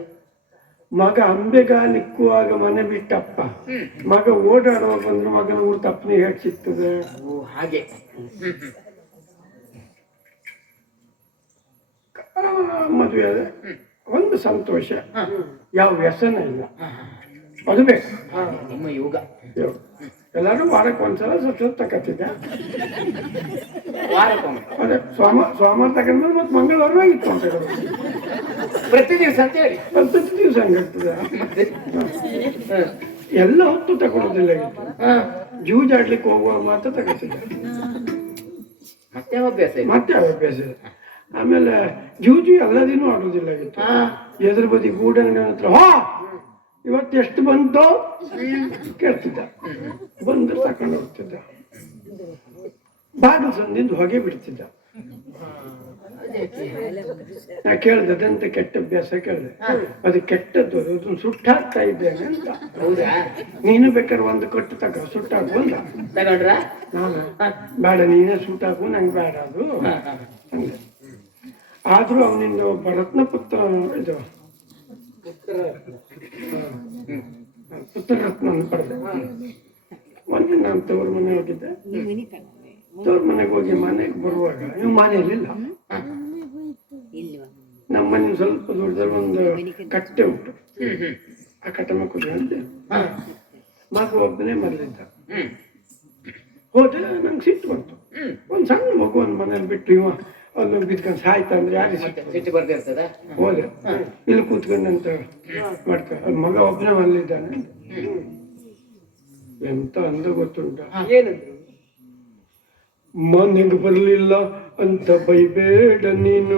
ಮಗ ಅಂಬೆಗಾಲಿಕ್ಕುವಾಗ ಮನೆ ಬಿಟ್ಟಪ್ಪ, ಮಗ ಓಡಾಡುವಾಗ ಬಂದ್ರೆ ಮಗನ ಊರು ತಪ್ಪನೆ ಹೇಗೆ ಸಿಗ್ತದೆ? ಓ, ಹಾಗೆ. ಮದುವೆ ಅದ ಒಂದು ಸಂತೋಷ, ಯಾವ ವ್ಯಸನ ಇಲ್ಲ, ಅದು ಬೇಕು. ನಿಮ್ಮ ಯೋಗ. ಎಲ್ಲರೂ ವಾರಕ್ಕೆ ಒಂದ್ಸಲ ಸ್ವಲ್ಪ ತಕತ್ತಿದ್ದ. ವಾರಕ್ಕೊಮ್ಮೆ? ಅದೇ ಸೋಮವಾರ ತಗೊಂಡ್ಮೇಲೆ ಮತ್ತೆ ಮಂಗಳವಾರ ಆಗಿತ್ತು ಅಂತ ಹೇಳೋದು. ಪ್ರತಿ ದಿವಸ ಅಂತ ಹೇಳಿ ಪ್ರತಿ ದಿವಸ ಹಂಗಾಗ್ತದೆ. ಎಲ್ಲ ಹೊತ್ತು ತಗೊಳ್ಳೋದಿಲ್ಲ, ಜೂಜಾಡ್ಲಿಕ್ಕೆ ಹೋಗುವಾಗ ಮಾತ್ರ ತಗೋತಿದ್ದ. ಮತ್ತೆ ಅಭ್ಯಾಸ ಇಲ್ಲ. ಮತ್ತೆ ಅಭ್ಯಾಸ ಇಲ್ಲ. ಆಮೇಲೆ ಜೂಜು ಎಲ್ಲ ದಿನ ಆಡೋದಿಲ್ಲ ಆಗಿತ್ತು. ಎದುರು ಬದಿ ಗೂಡಂಗಡಿ ಹತ್ರ ಇವತ್ತು ಎಷ್ಟು ಬಂತು ಕೇಳ್ತಿದ್ದ, ಬಂದು ತಕೊಂಡು ಹೋಗ್ತಿದ್ದ. ಬಾಗಿಲು ಸಂದಿಂದ ಹೊಗೆ ಬಿಡ್ತಿದ್ದ. ನಾ ಕೇಳ್ದೆ ಅದಂತ ಕೆಟ್ಟ ಅಭ್ಯಾಸ ಕೇಳ್ದೆ. ಅದು ಕೆಟ್ಟದ್ದು, ಅದನ್ನ ಸುಟ್ಟಾಕ್ತಾ ಇದ್ದೇನೆ ಅಂತ. ಹೌದಾ? ನೀನು ಬೇಕಾದ್ರೆ ಒಂದು ಕಟ್ಟು ತಗ ಸುಟ್ಟಾಕು ಅಂದ. ತಗೊಂಡ್ರ? ನಾನು ಬೇಡ, ನೀನೇ ಸುಟ್ಟಾಕು, ನಂಗೆ ಬೇಡ ಅದು ಅಂದೆ. ಆದ್ರೂ ಅವನಿಂದ ಒಬ್ಬ ರತ್ನಪುತ್ರ ಇದು ಪುತ್ರರತ್ನ ಪಡೆದೆ. ಮೊನ್ನೆ ನಾನು ತವ್ರ ಮನೆ ಹೋಗಿದ್ದೆ. ತವ್ರ ಮನೆಗೆ ಹೋಗಿ ಮನೆಗೆ ಬರುವಾಗ ನೀವು ಮನೆಯಲ್ಲಿಲ್ಲ. ನಮ್ಮ ಮನೆ ಸ್ವಲ್ಪ ದೊಡ್ಡದಲ್ಲಿ ಒಂದು ಕಟ್ಟೆ ಉಂಟು, ಆ ಕಟ್ಟೆ ಮೇಲೆ ಕೂತ್ಕೊಂಡೆ. ಮಗ ಒಬ್ಬನೇ ಮರಳಿದ್ದ. ಹೋದ್ರೆ ನಂಗೆ ಸಿಟ್ಟು ಬಂತು. ಒಂದು ಸಣ್ಣ ಮಗು ಒಂದು ಮನೇಲಿ ಬಿಟ್ಟು ಇವ ಅಲ್ಲಿ ಬಿದ್ಕೊಂಡು ಸಾಯ್ತಾ ಅಂದ್ರೆ ಯಾರು ಸಿಟ್ಟು ಬರ್ದಿರ್ತದ? ಹೋದೆ ಇಲ್ಲಿ ಕೂತ್ಕೊಂಡಂತ ಮಾಡ್ತಾ ಮಗ ಒಬ್ಬನೇ ಮರಳಿದ್ದಾನೆ. ಎಂತ ಅಂದ ಗೊತ್ತುಂಟ? ಏನಂದ್ರು? ಮನೆಗೆ ಬರಲಿಲ್ಲ ಅಂತ ಬೈಬೇಡ ನೀನು,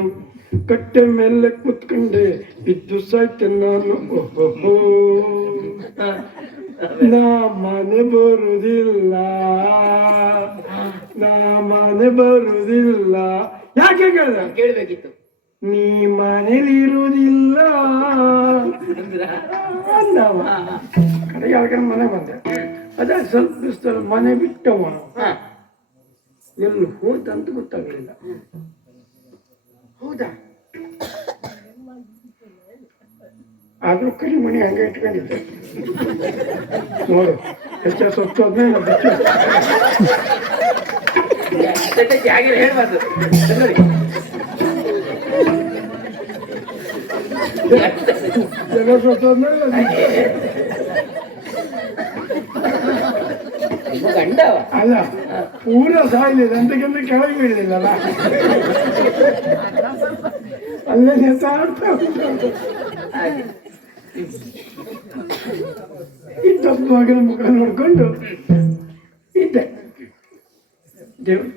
ಕಟ್ಟೆ ಮೇಲೆ ಕೂತ್ಕೊಂಡೆ ಬಿದ್ದು ಸಾಯ್ತೆ ನಾನು. ಓಹೋ, ನಾ ಮನೆ ಬರುದಿಲ್ಲ, ನಾ ಮನೆ ಬರುದಿಲ್ಲ. ಯಾಕೆ ಕೇಳ್ದ? ಕೇಳ್ಬೇಕಿತ್ತು. ನೀ ಮನೇಲಿ ಇರುವುದಿಲ್ಲ ಅಂದವ. ಕಡೆಗೆ ಯಾವಾಗ ಮನೆ ಬಂದೆ. ಅದೇ ಸ್ವಲ್ಪ ದಿವಸ ಮನೆ ಬಿಟ್ಟವ, ಎಲ್ಲಿ ಹೋಯ್ತಂತ ಗೊತ್ತಾಗಲಿಲ್ಲ. ಹೌದಾ? ಆದ್ರೂ ಕರಿಮಣಿ ಹಂಗೆ ಇಟ್ಕೊಂಡಿದ್ದೆ ನೋಡು. ಹೆಚ್ಚ ಸೊತ್ತು ಹೋದ್ಮೇಲೆ ಹಾಗೆ ಹೇಳ್ಬಾರ್ದು ನೋಡಿ. ಜನ ಸೊತ್ತು ಹೋದ್ಮೇಲೆ ಗಂಡವ ಅಲ್ಲ, ಪೂರ ಸಾಯ್ಲಿಲ್ಲ ಅಂತಕ್ಕಿಂತ ಕೆಳಗೆ ಬೀಳಲಿಲ್ಲಲ್ಲ, ಅಲ್ಲೇ ನೆತಾಡ್ತಾ ಇದ್ದಪ್ಪ ಮಗನ ಮುಖ ನೋಡ್ಕೊಂಡು ಇದ್ದೆ. ದೇವ್ರು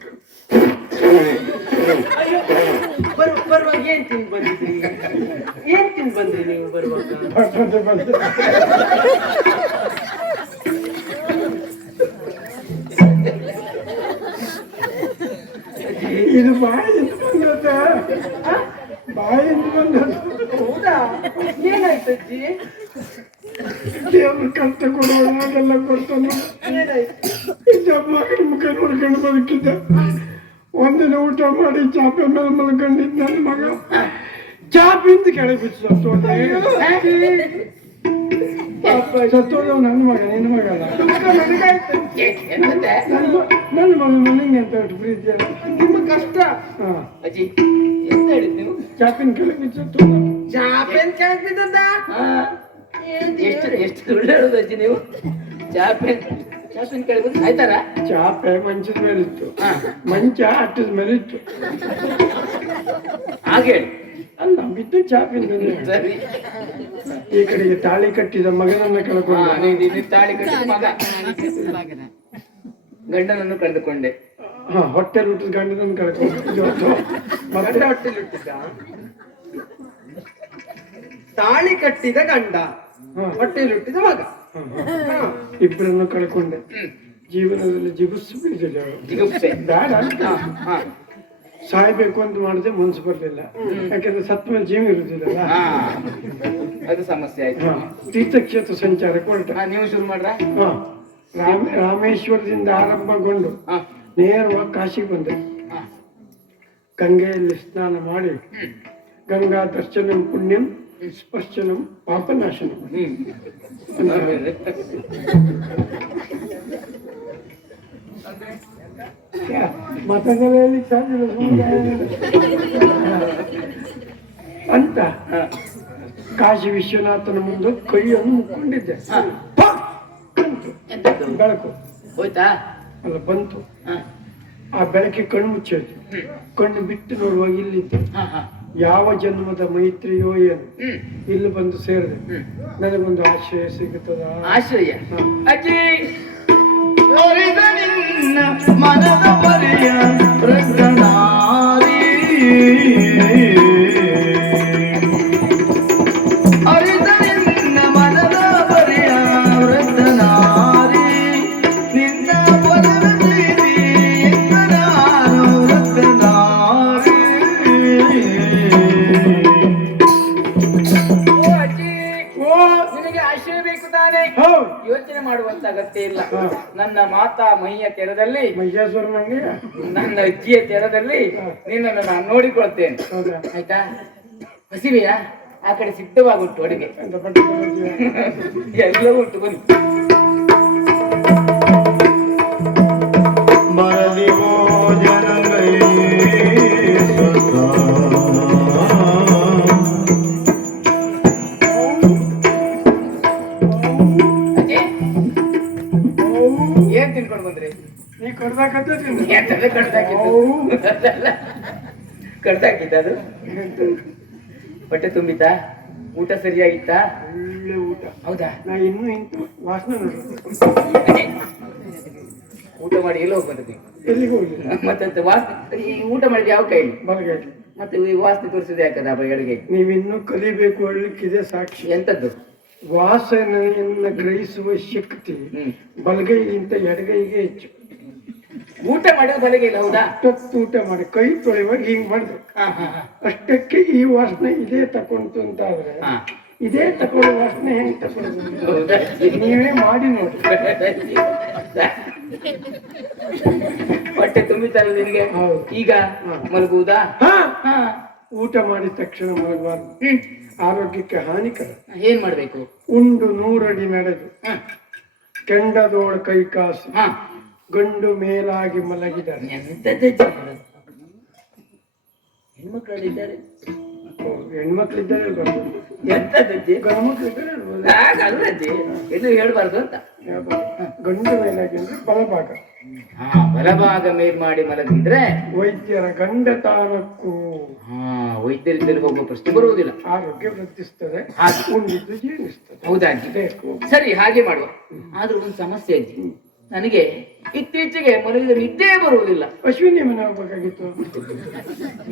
ಬರುವಾಗ ಏನ್ ತಿಂದು ಬಂದಿದ್ರಿ? ಏನ್ ತಿಂದು ಬಂದ್ರಿ ನೀವು ಬರುವಾಗ? ಬಂದೆ. ಇದು ಬಾಯಿಂದ ಬಂದದ, ಬಾಯಿಂದ ಬಂದದ್ದು. ಹೌದಾ? ಏನಾಯ್ತು ಅಜ್ಜಿ? ದೇವ್ರ ಕಷ್ಟ ಕೊಡುವಾಗೆಲ್ಲ ಕೊಡ್ತಾನೆ. ಏನಾಯ್ತು? ಇದ್ದಪ್ಪ ಮಗನ ಮುಖ ನೋಡ್ಕೊಂಡು ಬದುಕಿದ್ದ. ಒಂದಿನ ಊಟ ಮಾಡಿ ಚಾಪೆ ಮೇಲೆ ಮಲ್ಕೊಂಡಿದ್ದ ನನ್ನ ಮಗ. ಚಾಪಿಂದ ಕೆಳಗೆ ಬಿಟ್ಟು ಸತ್ತೋದ. ಸತ್ತೋದವ್ ನನ್ನ ಮಗ, ನಿನ್ನ ಮಗ ಅಲ್ಲ. ನನ್ನ ಮಗ ನನಗೆ ಅಂತ ಬಿಟ್ಟು ಪ್ರೀತಿ ಅಲ್ಲ. ನಿಮ್ಮ ಕಷ್ಟ. ಹಾ, ಅಜ್ಜಿ ಎಂತ ಹೇಳಿದ್ ನೀವು? ಚಾಪಿನ ಕೆಳಗೆ ಬಿಟ್ಟು ಸತ್ತೋದ. ಚಾಪೇನ್ ಕೆಳಗ್ ಬಿದ್ದದ್ದ? ಎಷ್ಟು ಎಷ್ಟು ಸುಳ್ಳು ಹೇಳೋದು ಅಜ್ಜಿ ನೀವು? ಚಾಪಿನ ಕೆಳಗೆ ಆಯ್ತಾರ? ಚಾಪೆ ಮಂಚದ ಮೇಲಿತ್ತು, ಮಂಚ ಅಟ್ಟದ ಮೇಲಿತ್ತು. ಹಾಗೆ ಹೇಳಿ. ಅಲ್ಲ, ಬಿದ್ದು ಚಾಪಿನ ಮೇಲೆ. ಸರಿ. ಈ ಕಡೆಗೆ ತಾಳಿ ಕಟ್ಟಿದ ಮಗನನ್ನ ಕಳ್ಕೊಂಡ. ನೀನು ತಾಳಿ ಕಟ್ಟಿದ ಮಗ, ಗಂಡನನ್ನು ಕಳೆದುಕೊಂಡೆ. ಹಾ, ಹೊಟ್ಟೆಲ್ ಹುಟ್ಟಿದ ಗಂಡನನ್ನು ಕಳ್ಕೊಂಡ. ಗಂಡ ಹೊಟ್ಟೆಲಿ ಹುಟ್ಟಿದ್ದ? ತಾಳಿ ಕಟ್ಟಿದ ಗಂಡ, ಹೊಟ್ಟೆಲಿ ಹುಟ್ಟಿದ ಮಗ. ಇಬ್ಬರನ್ನು ಕಳ್ಕೊಂಡೆ. ಜೀವನದಲ್ಲಿ ಜಿಗುಪ್ಸೆ ಬೀಳಿಲ್ಲ. ಜಿಗುಪ್ಸೆ ಬೇಡ ಅಂತ ಸಾಯ್ಬೇಕು ಅಂತ ಮಾಡಿದ್ರೆ ಮನ್ಸು ಬರ್ಲಿಲ್ಲ. ಯಾಕಂದ್ರೆ ಸತ್ತ ಮೇಲೆ ಜೀವ ಇರುದಿಲ್ಲ. ಅದು ಸಮಸ್ಯೆ ಆಯ್ತು. ತೀರ್ಥಕ್ಷೇತ್ರ ಸಂಚಾರಕ್ಕೆ ಹೊರಟ. ನೀವು ಶುರು ಮಾಡ್ರ? ರಾಮೇಶ್ವರದಿಂದ ಆರಂಭಗೊಂಡು ನೇರವಾಗಿ ಕಾಶಿಗೆ ಬಂದೆ. ಗಂಗೆಯಲ್ಲಿ ಸ್ನಾನ ಮಾಡಿ ಗಂಗಾ ದರ್ಶನಂ ಪುಣ್ಯಂ ಸ್ಪರ್ಶನಂ ಪಾಪನಾಶನಂ. ಮತಗಳಲ್ಲಿ ಅಂತ ಕಾಶಿ ವಿಶ್ವನಾಥನ ಮುಂದೆ ಕೈಯನ್ನು ಮುಕ್ಕೊಂಡಿದ್ದೆ. ಬೆಳಕು ಹೋಯ್ತಾ? ಅಲ್ಲ, ಬಂತು. ಆ ಬೆಳಕಿಗೆ ಕಣ್ಣು ಮುಚ್ಚೋಯ್ತು. ಕಣ್ಣು ಬಿಟ್ಟು ನೋಡುವಾಗ ಇಲ್ಲಿದ್ದೆ. ಯಾವ ಜನ್ಮದ ಮೈತ್ರಿಯೋ ಏನು, ಇಲ್ಲಿ ಬಂದು ಸೇರಿದೆ. ನನಗೊಂದು ಆಶ್ರಯ ಸಿಗುತ್ತದ. ಆಶ್ರಯ ಅಜ್ಜಿ ಮನದ ಪರಿಯ ಪ್ರಕೃನಾರಿ ಅರಿದ ನಿನ್ನ ಮನದ ಪರಿಯ ವೃದ್ಧನಾರಿ ನಿನ್ನ ಪದದ ಪ್ರೀತಿ ನಾನು ವೃದ್ಧನಾರಿ. ಓ ಅಜ್ಜಿ, ನಿನಗೆ ಆಶ್ರಯ ಬೇಕು ತಾನೆ? ಯೋಚನೆ ಮಾಡುವಂತ ಅಗತ್ಯ ಇಲ್ಲ. ನನ್ನ ಮಾತಾ ಮೈಯ ತೆರದಲ್ಲಿ, ಮಹೇಶ್ವರನಿಗೆ ನನ್ನ ಅಜ್ಜಿಯ ತೆರದಲ್ಲಿ ನಿನ್ನನ್ನು ನಾನು ನೋಡಿಕೊಳ್ತೇನೆ. ಆಯ್ತಾ? ಹಸಿವೆಯಾ? ಆ ಕಡೆ ಸಿದ್ಧವಾಗುಂಟು ಅಡುಗೆ. ಎಲ್ಲ ಉಂಟು, ಬನ್ನಿ. ಮರದಿವೋ ಜನಗೈ ಏನ್ ತಿನ್ಕೊಂಡು ಬಂದ್ರಿ? ನೀ ಕೊಡ್ಬೇಕಂತ ಕಡ್ದಾಕಿದ್ದ ಅದು? ಹೊಟ್ಟೆ ತುಂಬಿತಾ? ಊಟ ಸರಿಯಾಗಿತ್ತಾ? ಒಳ್ಳೆ ಊಟ. ಹೌದಾ? ನಾ ಇನ್ನೂ ಇಂತ ವಾಸನೆ ನೋಡ. ಊಟ ಮಾಡಿ ಎಲ್ಲ ಹೋಗಿ ಬಂದ್ರಿ? ಎಲ್ಲಿಗೆ ಹೋಗಿಲ್ಲ. ಮತ್ತೆ ವಾಸನೆ ಈ ಊಟ ಮಾಡಿದ ಯಾವ ಕೈಲಿ? ಬಲಗೈಲಿ. ಮತ್ತೆ ಈ ವಾಸನೆ ತೋರಿಸಿದ ಯಾಕದ ಎಡಗೈ? ನೀವಿನ್ನೂ ಕಲಿಬೇಕು ಹೇಳಲಿಕ್ಕಿದೆ ಸಾಕ್ಷಿ. ಎಂತದ್ದು? ವಾಸನೆಯನ್ನು ಗ್ರಹಿಸುವ ಶಕ್ತಿ ಬಲಗೈಗಿಂತ ಎಡಗೈಗೆ ಹೆಚ್ಚು. ಊಟ ಮಾಡೋದು ಬಲಗೈ ಇಲ್ಲ, ಹೌದಾ? ಅಷ್ಟೊತ್ತು ಊಟ ಮಾಡಿ ಕೈ ತೊಳೆಯುವಾಗ ಹಿಂಗ್ ಮಾಡಿದ್ರು. ಅಷ್ಟಕ್ಕೆ ಈ ವಾಸನೆ ಇದೇ ತಕೊಂತು ಅಂತ ಆದ್ರೆ ಇದೇ ತಕೊಳ್ಳೋ ವಾಸನೆ ಹೆಂಗ್ ತಕೊಳ್ಳೋದು? ನೀವೇ ಮಾಡಿ ನೋಡಿ. ಹೊಟ್ಟೆ ತುಂಬಿತಲ್ಲ ನಿನಗೆ? ಈಗ ಮಲಗುವುದಾ? ಊಟ ಮಾಡಿದ ತಕ್ಷಣ ಮಲಗಬಾರ್ದು, ಆರೋಗ್ಯಕ್ಕೆ ಹಾನಿಕರ. ಏನ್ ಮಾಡ್ಬೇಕು? ಉಂಡು 100 ಅಡಿ ನಡೆದು ಹ, ಕೆಂಡದೋಳ ಕೈ ಕಾಸು ಹ. ಗಂಡು ಮೇಲಾಗಿ ಮಲಗಿದ್ದಾರೆ. ಎಂತದಜ್ಜಿ ಮಾಡೋದು? ಹೆಣ್ಮಕ್ಳಲ್ಲಿದ್ದಾರೆ. ಹೆಣ್ಮಕ್ಳಿದ್ದಾರೆ ಇರ್ಬಾರ್ದು, ಎಂತದಜ್ಜಿ? ಗಂಡು ಮಕ್ಳಿದ್ದಾರೆ ಇರ್ಬೋದು. ಹಾಗಲ್ಲಜ್ಜಿ, ಇದು ಹೇಳ್ಬಾರ್ದು ಅಂತ. ಗಂಡು ಮೇಲಾಗಿ ಅಂದ್ರೆ ಬಲಭಾಗ. ಹಾ, ಬಲಭಾಗ ಮೇಲ್ ಮಾಡಿ ಮಲಗಿದ್ರೆ ವೈದ್ಯರ ಗಂಡತಾನಕ್ಕೂ ವೈದ್ಯರಿದ್ದಲ್ಲಿ ಹೋಗುವ ಪ್ರಶ್ನೆ ಬರುವುದಿಲ್ಲ. ಆರೋಗ್ಯ ವೃದ್ಧಿಸ್ತದೆ, ಹಾಗೆ. ಉಂಡಿದ್ದು ಜೀರ್ಣಿಸ್ತದೆ. ಹೌದಾ ಅಜ್ಜಿ? ಸರಿ, ಹಾಗೆ ಮಾಡುವ. ಆದ್ರೂ ಒಂದು ಸಮಸ್ಯೆ ಅಜ್ಜಿ, ನನಗೆ ಇತ್ತೀಚೆಗೆ ಮಲಗಿದ ನಿದ್ದೆ ಬರುವುದಿಲ್ಲ. ಅಶ್ವಿನಿ ಮನೆ ಹೋಗ್ಬೇಕಾಗಿತ್ತು.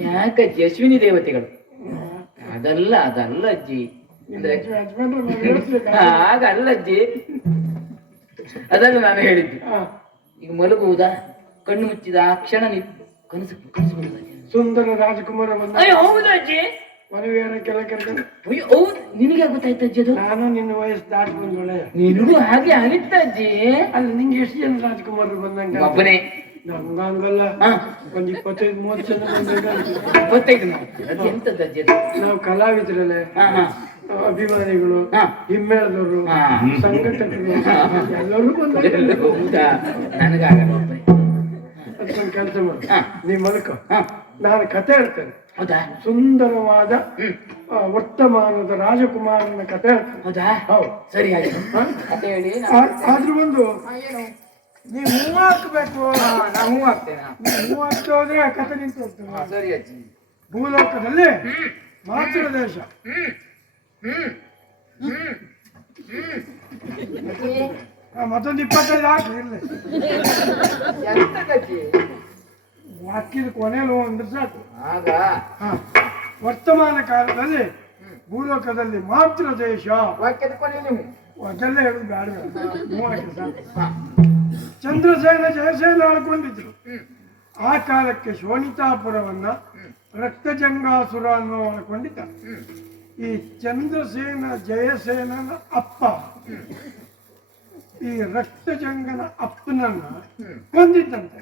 ಯಾಕಜ್ಜಿ? ಅಶ್ವಿನಿ ದೇವತೆಗಳು. ಅದಲ್ಲ ಅಜ್ಜಿ, ಅಂದ್ರೆ ಹಾಗಲ್ಲ ಅಜ್ಜಿ, ಅದನ್ನು ನಾನು ಹೇಳಿದ್ದು. ಈಗ ಮಲಗುವುದಾ, ಕಣ್ಣು ಮುಚ್ಚಿದ ಆ ಕ್ಷಣ ಕನಸು ಸುಂದರ ರಾಜಕುಮಾರ ಬಂದ. ಅಯ್ಯೋ ಹೌದಾ ಅಜ್ಜಿ? ಮನವಿಯರ ಕೆಲ ಕರ್ಕೊಂಡು. ಅಯ್ಯೋ ಹೌದು, ನಿನಗೆ ಗೊತ್ತಾಯ್ತು ಅಜ್ಜಿ ಅದು? ನಾನು ನಿನ್ನ ವಯಸ್ಸು ದಾಟಿ ಬಂದೊಳೆ. ನಿನಗೂ ಹಾಗೆ ಆಗಿತ್ತ ಅಜ್ಜಿ? ಅಲ್ಲ, ನಿಂಗೆ ಎಷ್ಟು ಜನ ರಾಜಕುಮಾರರು ಬಂದಂಗ? ಒಬ್ಬನೇ. ನಮ್ಗಂಗಲ್ಲ, ಒಂದ್ 25-30 ಜನ ಬಂದಾಗ. 25 ನಾವು. ಅದು ಎಂತದ್ದು ಅಜ್ಜಿ ಅದು? ನಾವು ಕಲಾವಿದರಲ್ಲೇ, ಅಭಿಮಾನಿಗಳು, ಹಿಮ್ಮೇಳದವರು, ಸಂಘಟಕರು ಎಲ್ಲರೂ ಬಂದಾಗ. ಹೌದಾ? ನನಗಾಗಲ್ಲ. ಅದಕ್ಕೊಂದು ಕೆಲಸ ಮಾಡಿ, ನೀ ಮಲ್ಕ, ನಾನು ಕತೆ ಹೇಳ್ತೇನೆ. ಹೌದಾ? ಸುಂದರವಾದ ವರ್ತಮಾನದ ರಾಜಕುಮಾರನ ಕತೆ ಹೇಳ್ತೇನೆ. ಹೌದಾ? ಹೌದು, ಸರಿ ಆಯ್ತು. ಕತೆ ಹೇಳಿ. ಆದ್ರೂ ಒಂದು ಏನು? ನೀವು ಹೂ ಹಾಕ್ಬೇಕು. ನಾ ಹೂ ಹಾಕ್ತೇನೆ. ಹೂ ಹಾಕ್ತಾ ಹೋದ್ರೆ ಆ ಕತೆ ನಿಂತು ಹೋಗ್ತದೆ. ಸರಿ ಅಜ್ಜಿ. ಭೂಲೋಕದಲ್ಲಿ ಮಾತೃ ದೇಶ. ಮತ್ತೊಂದು 25 ಹಾಕಿ ಇರ್ಲಿ. ಎಂತಕ್ಕಜ್ಜಿ? ಹಾಕಿದ ಕೊನೆಯಲ್ಲಿ ಅಂದ್ರೆ ಸಾಕು. ಆಗ ವರ್ತಮಾನ ಕಾಲದಲ್ಲಿ ಭೂಲೋಕದಲ್ಲಿ ಮಾತೃ ದೇಶ. ವಾಕ್ಯದ ಕೊನೆ ನೀವು ಅದೆಲ್ಲ ಹೇಳುದು ಬೇಡ, ಹೂ ಹಾಕಿ ಸಾಕು. ಚಂದ್ರಸೇನ ಜಯಸೇನ ಆಳ್ಕೊಂಡಿದ್ರು. ಆ ಕಾಲಕ್ಕೆ ಶೋಣಿತಾಪುರವನ್ನ ರಕ್ತಜಂಗಾಸುರ ಅನ್ನೋ ಆಳ್ಕೊಂಡಿದ್ದ. ಈ ಚಂದ್ರಸೇನ ಜಯಸೇನನ ಅಪ್ಪ ಈ ರಕ್ತಜಂಗನ ಅಪ್ಪನನ್ನ ಕೊಂದಿದ್ದಂತೆ.